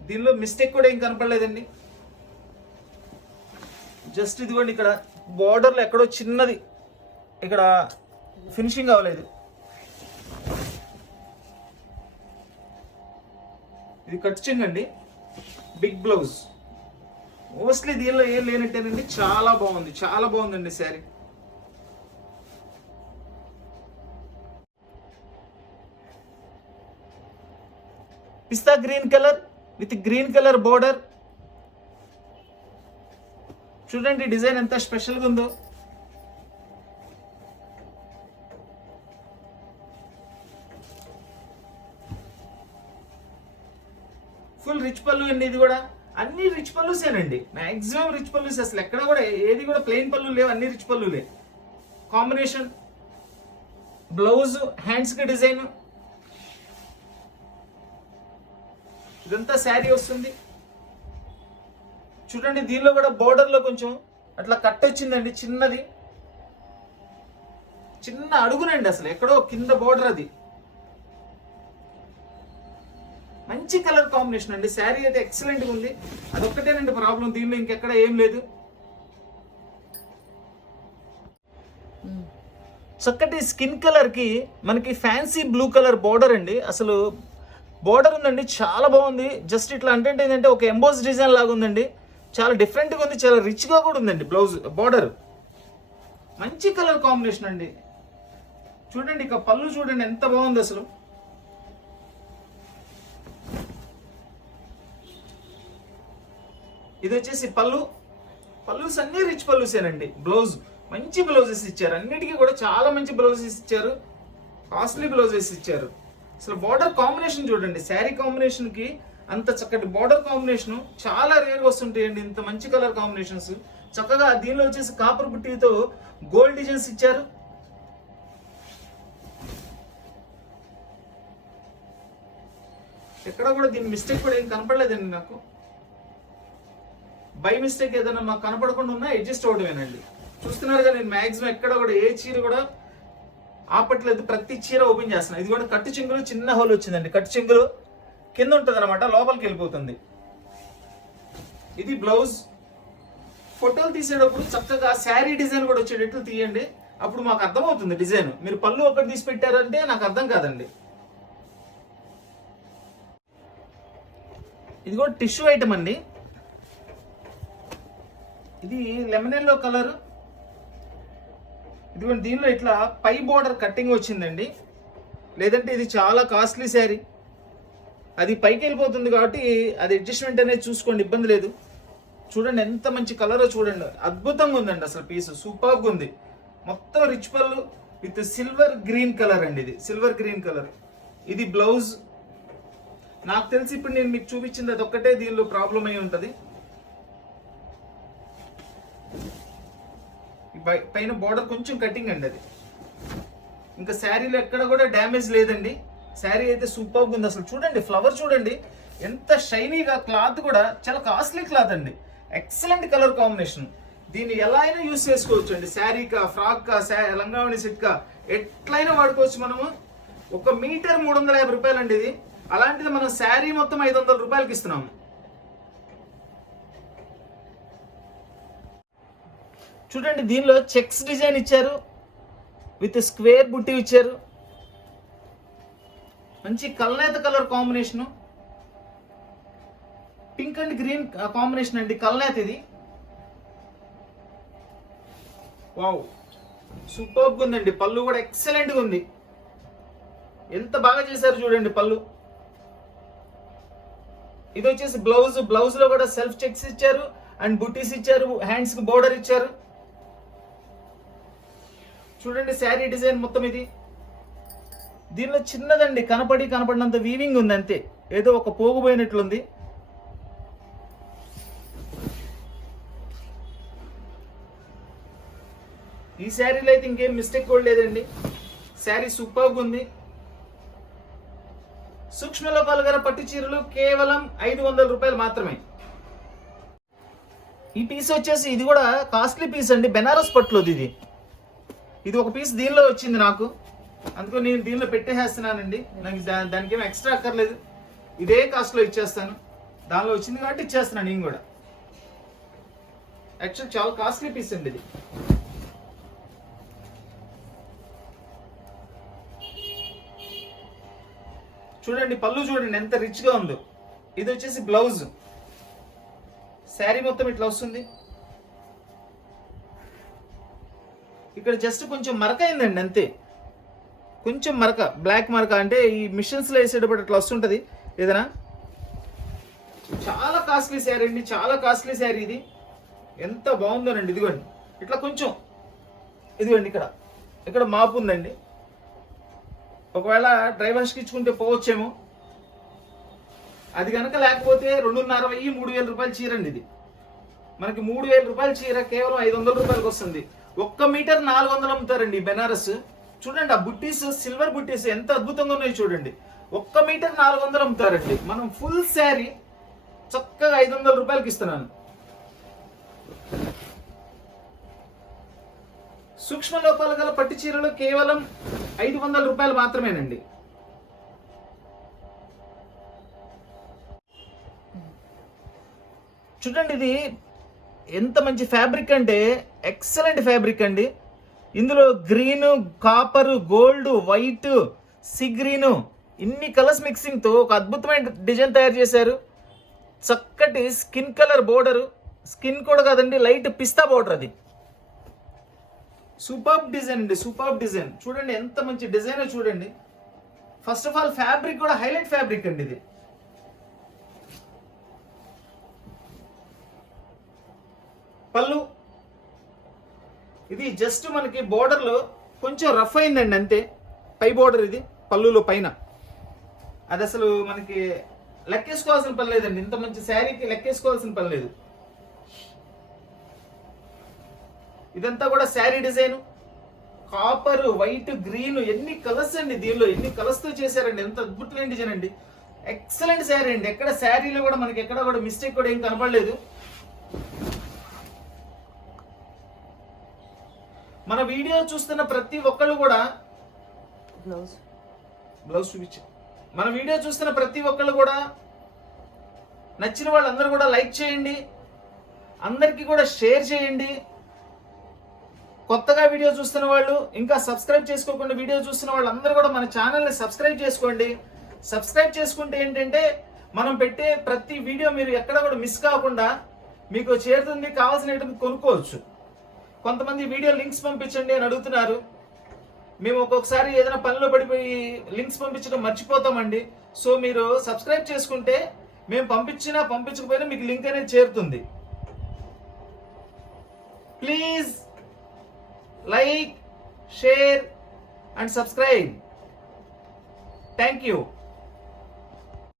దీనిలో మిస్టేక్ కూడా ఏం కనపడలేదండి. జస్ట్ ఇదిగోండి ఇక్కడ బార్డర్లో ఎక్కడో చిన్నది ఇక్కడ ఫినిషింగ్ అవ్వలేదు. ఇది కట్ చెంగండి, బిగ్ బ్లౌజ్. మోస్ట్లీ దీనిలో ఏం లేనట్టేనండి, చాలా బాగుంది, చాలా బాగుందండి sari. Pista green colour with green colour border. చూడండి డిజైన్ ఎంత స్పెషల్గా ఉందో. ఫుల్ రిచ్ పళ్ళు అండి. ఇది కూడా అన్ని రిచ్ పళ్ళుసేనండి, మాక్సిమం రిచ్ పళ్ళుస్. అసలు ఎక్కడ కూడా ఏది కూడా ప్లెయిన్ పళ్ళు లేవు, అన్ని రిచ్ పళ్ళులే. కాంబినేషన్ బ్లౌజ్, హ్యాండ్స్ కి డిజైన్, ఇదంతా శారీ వస్తుంది. చూడండి దీనిలో కూడా బోర్డర్ లో కొంచెం అట్లా కట్ వచ్చిందండి, చిన్నది, చిన్న అడుగునండి, అసలు ఎక్కడో కింద బోర్డర్. అది మంచి కలర్ కాంబినేషన్ అండి. శారీ అయితే ఎక్సలెంట్ గా ఉంది. అదొక్కటేనండి ప్రాబ్లం, దీనిలో ఇంకెక్కడ ఏం లేదు. చక్కటి స్కిన్ కలర్ కి మనకి ఫ్యాన్సీ బ్లూ కలర్ బోర్డర్ అండి. అసలు బోర్డర్ ఉందండి, చాలా బాగుంది. జస్ట్ ఇట్లా అంటే ఏంటంటే ఒక ఎంబోస్ డిజైన్ లాగా ఉందండి, చాలా డిఫరెంట్గా ఉంది, చాలా రిచ్గా కూడా ఉందండి. బ్లౌజ్ బోర్డర్ మంచి కలర్ కాంబినేషన్ అండి. చూడండి ఇక పళ్ళు చూడండి ఎంత బాగుంది అసలు. ఇది వచ్చేసి పళ్ళుస్ అన్ని రిచ్ పళ్ళుసేనండి. బ్లౌజ్ మంచి బ్లౌజెస్ ఇచ్చారు, అన్నిటికీ కూడా చాలా మంచి బ్లౌజెస్ ఇచ్చారు, కాస్ట్లీ బ్లౌజెస్ ఇచ్చారు. అసలు బార్డర్ కాంబినేషన్ చూడండి, శారీ కాంబినేషన్ కి అంత చక్కటి బార్డర్ కాంబినేషన్ చాలా రేర్ వస్తుంటాయండి ఇంత మంచి కలర్ కాంబినేషన్స్. చక్కగా దీనిలో వచ్చేసి కాపర్ బుట్టితో గోల్డ్ డిజైన్స్ ఇచ్చారు. ఎక్కడ కూడా దీని మిస్టేక్ కూడా ఏం కనపడలేదండి నాకు. బై మిస్టేక్ ఏదైనా మాకు కనపడకుండా ఉన్నా అడ్జస్ట్ అవడమేనండి. చూస్తున్నారుగా నేను మాక్సిమం ఎక్కడ కూడా ఏ చీర కూడా ఆపట్లేదు, ప్రతి చీర ఓపెన్ చేస్తున్నాను. ఇది కూడా కట్టు చెంగులు చిన్న హోల్ వచ్చిందండి, కట్టు చెంగులు కింద ఉంటుంది అనమాట, లోపలికి వెళ్ళిపోతుంది. ఇది బ్లౌజ్. ఫోటోలు తీసేటప్పుడు చక్కగా శారీ డిజైన్ కూడా వచ్చేటట్లు తీయండి, అప్పుడు మాకు అర్థమవుతుంది డిజైన్. మీరు పళ్ళు ఒకటి తీసి పెట్టారంటే నాకు అర్థం కాదండి. ఇది కూడా టిష్యూ ఐటమ్ అండి. ఇది లెమన్ ఎల్లో కలర్. ఇదిగోండి దీనిలో ఇట్లా పై బోర్డర్ కట్టింగ్ వచ్చిందండి, లేదంటే ఇది చాలా కాస్ట్లీ శారీ. అది పైకి వెళ్ళిపోతుంది కాబట్టి అది అడ్జస్ట్మెంట్ అనేది చూసుకోండి, ఇబ్బంది లేదు. చూడండి ఎంత మంచి కలర్ చూడండి, అద్భుతంగా ఉందండి అసలు పీస్, సూపర్గా ఉంది. మొత్తం రిచ్ పళ్ళు విత్ సిల్వర్ గ్రీన్ కలర్ అండి. ఇది సిల్వర్ గ్రీన్ కలర్. ఇది బ్లౌజ్. నాకు తెలిసి ఇప్పుడు నేను మీకు చూపించింది అదొక్కటే దీనిలో ప్రాబ్లం అయి ఉంటుంది. పైన బార్డర్ కొంచెం కటింగ్ అండి అది. ఇంకా శారీలో ఎక్కడ కూడా డ్యామేజ్ లేదండి. శారీ అయితే సూపర్గా ఉంది అసలు. చూడండి ఫ్లవర్ చూడండి ఎంత షైనీగా, క్లాత్ కూడా చాలా కాస్ట్లీ క్లాత్ అండి. Excellent colour combination. దీన్ని ఎలా అయినా యూస్ చేసుకోవచ్చు అండి. శారీకా, ఫ్రాక్కా, లంగావణి సెట్కా ఎట్లయినా వాడుకోవచ్చు మనము. 1 మీటర్ 350 రూపాయలు అండి ఇది. అలాంటిది మనం శారీ మొత్తం 500 రూపాయలకి ఇస్తున్నాము. చూడండి దీనిలో చెక్స్ డిజైన్ ఇచ్చారు, విత్ స్క్వేర్ బుట్టి ఇచ్చారు. మంచి కల్నేత colour combination, pink and green combination అండి, కల్నేత ఇది. వావ్ సూపర్గా ఉందండి. పళ్ళు కూడా ఎక్సలెంట్గా ఉంది, ఎంత బాగా చేశారు చూడండి పళ్ళు. ఇది వచ్చేసి బ్లౌజ్. బ్లౌజ్ లో కూడా సెల్ఫ్ చెక్స్ ఇచ్చారు అండ్ బుట్టీస్ ఇచ్చారు, హ్యాండ్స్ కి బోర్డర్ ఇచ్చారు. చూడండి శారీ డిజైన్ మొత్తం ఇది. దీనిలో చిన్నదండి, కనపడినంత వీవింగ్ ఉంది అంతే, ఏదో ఒక పోగుపోయినట్లుంది. ఈ శారీలో అయితే ఇంకేం మిస్టేక్ కూడా లేదండి. శారీ సూపర్గా ఉంది. సూక్ష్మ లోపాలు గల పట్టు చీరలు కేవలం 500 రూపాయలు మాత్రమే. ఈ పీస్ వచ్చేసి ఇది కూడా కాస్ట్లీ పీస్ అండి, బెనారస్ పట్టులోది ఇది. ఇది ఒక పీస్ దీనిలో వచ్చింది నాకు, అందుకని నేను దీనిలో పెట్టేసేస్తున్నానండి. నాకు దానికి ఏమో ఎక్స్ట్రా అక్కర్లేదు, ఇదే కాస్ట్లో ఇచ్చేస్తాను. దానిలో వచ్చింది కాబట్టి ఇచ్చేస్తున్నాను నేను కూడా. యాక్చువల్ చాలా కాస్ట్లీ పీస్ అండి ఇది. చూడండి పళ్ళు చూడండి ఎంత రిచ్గా ఉందో. ఇది వచ్చేసి బ్లౌజ్. శారీ మొత్తం ఇట్లా వస్తుంది. ఇక్కడ జస్ట్ కొంచెం మరక అయిందండి అంతే, కొంచెం మరక, బ్లాక్ మరక, అంటే ఈ మిషన్స్లో వేసేటప్పుడు అట్లా వస్తుంటుంది ఏదైనా. చాలా కాస్ట్లీ శారీ అండి, చాలా కాస్ట్లీ శారీ ఇది. ఎంత బాగుందోనండి. ఇదిగోండి ఇట్లా కొంచెం, ఇదిగోండి ఇక్కడ మాపు ఉందండి. ఒకవేళ డ్రై వాష్కి ఇచ్చుకుంటే పోవచ్చేమో. అది కనుక లేకపోతే 2,500 3,000 రూపాయల చీర అండి ఇది. మనకి 3,000 రూపాయల చీర కేవలం 500 రూపాయలకి వస్తుంది. 1 మీటర్ 400 అమ్ముతారండి బెనారస్. చూడండి ఆ బుట్టీస్, సిల్వర్ బుట్టీస్ ఎంత అద్భుతంగా ఉన్నాయి చూడండి. 1 మీటర్ 400 అమ్ముతారండి. మనం ఫుల్ శారీ చక్కగా 500 రూపాయలకి ఇస్తున్నాను. సూక్ష్మ లోపాలు గల పట్టు చీరలు కేవలం 500 రూపాయలు మాత్రమేనండి. చూడండి ఇది ఎంత మంచి ఫ్యాబ్రిక్ అంటే ఎక్సలెంట్ ఫ్యాబ్రిక్ అండి. ఇందులో green, copper, gold, white, sea green ఇన్ని కలర్స్ మిక్సింగ్తో ఒక అద్భుతమైన డిజైన్ తయారు చేశారు. చక్కటి స్కిన్ కలర్ బోర్డరు, స్కిన్ కూడా కాదండి, లైట్ పిస్తా బోర్డర్. అది సూపర్ డిజైన్ అండి, సూపర్ డిజైన్. చూడండి ఎంత మంచి డిజైన్ చూడండి. ఫస్ట్ ఆఫ్ ఆల్ ఫ్యాబ్రిక్ కూడా హైలైట్ ఫ్యాబ్రిక్ అండి ఇది. పళ్ళు ఇది జస్ట్ మనకి బోర్డర్లో కొంచెం రఫ్ అయిందండి అంతే, పై బోర్డర్ ఇది పళ్ళులో పైన. అది అసలు మనకి లెక్కేసుకోవాల్సిన పని లేదండి, ఇంత మంచి శారీకి లెక్కేసుకోవాల్సిన పని లేదు. ఇదంతా కూడా sari design. Copper, white, green ఎన్ని కలర్స్ అండి దీనిలో, ఎన్ని కలర్స్ తో చేశారండి. ఎంత అద్భుతమైన డిజైన్ అండి, ఎక్సలెంట్ శారీ అండి. ఎక్కడ శారీలో కూడా మనకి ఎక్కడ కూడా మిస్టేక్ కూడా ఏం కనపడలేదు. మన వీడియో చూస్తున్న ప్రతి ఒక్కళ్ళు కూడా బ్లౌజ్ చూపించు. మన వీడియో చూస్తున్న ప్రతి ఒక్కళ్ళు కూడా నచ్చిన వాళ్ళందరూ కూడా లైక్ చేయండి, అందరికీ కూడా షేర్ చేయండి. కొత్తగా వీడియో చూస్తున్న వాళ్ళు, ఇంకా సబ్స్క్రైబ్ చేసుకోకుండా వీడియో చూస్తున్న వాళ్ళందరూ కూడా మన ఛానల్ని సబ్స్క్రైబ్ చేసుకోండి. సబ్స్క్రైబ్ చేసుకుంటే ఏంటంటే మనం పెట్టే ప్రతి వీడియో మీరు ఎక్కడ కూడా మిస్ కాకుండా మీకు చేరుతుంది, కావాల్సిన కొనుక్కోవచ్చు. కొంతమంది వీడియో లింక్స్ పంపించండి అని అడుగుతున్నారు. మేము ఒక్కొక్కసారి ఏదైనా పనిలో పడిపోయి లింక్స్ పంపించడం మర్చిపోతామండి. సో మీరు సబ్స్క్రైబ్ చేసుకుంటే మేము పంపించినా పంపించకపోయినా మీకు లింక్ అనేది చేరుతుంది. Please like, share and subscribe. Thank you.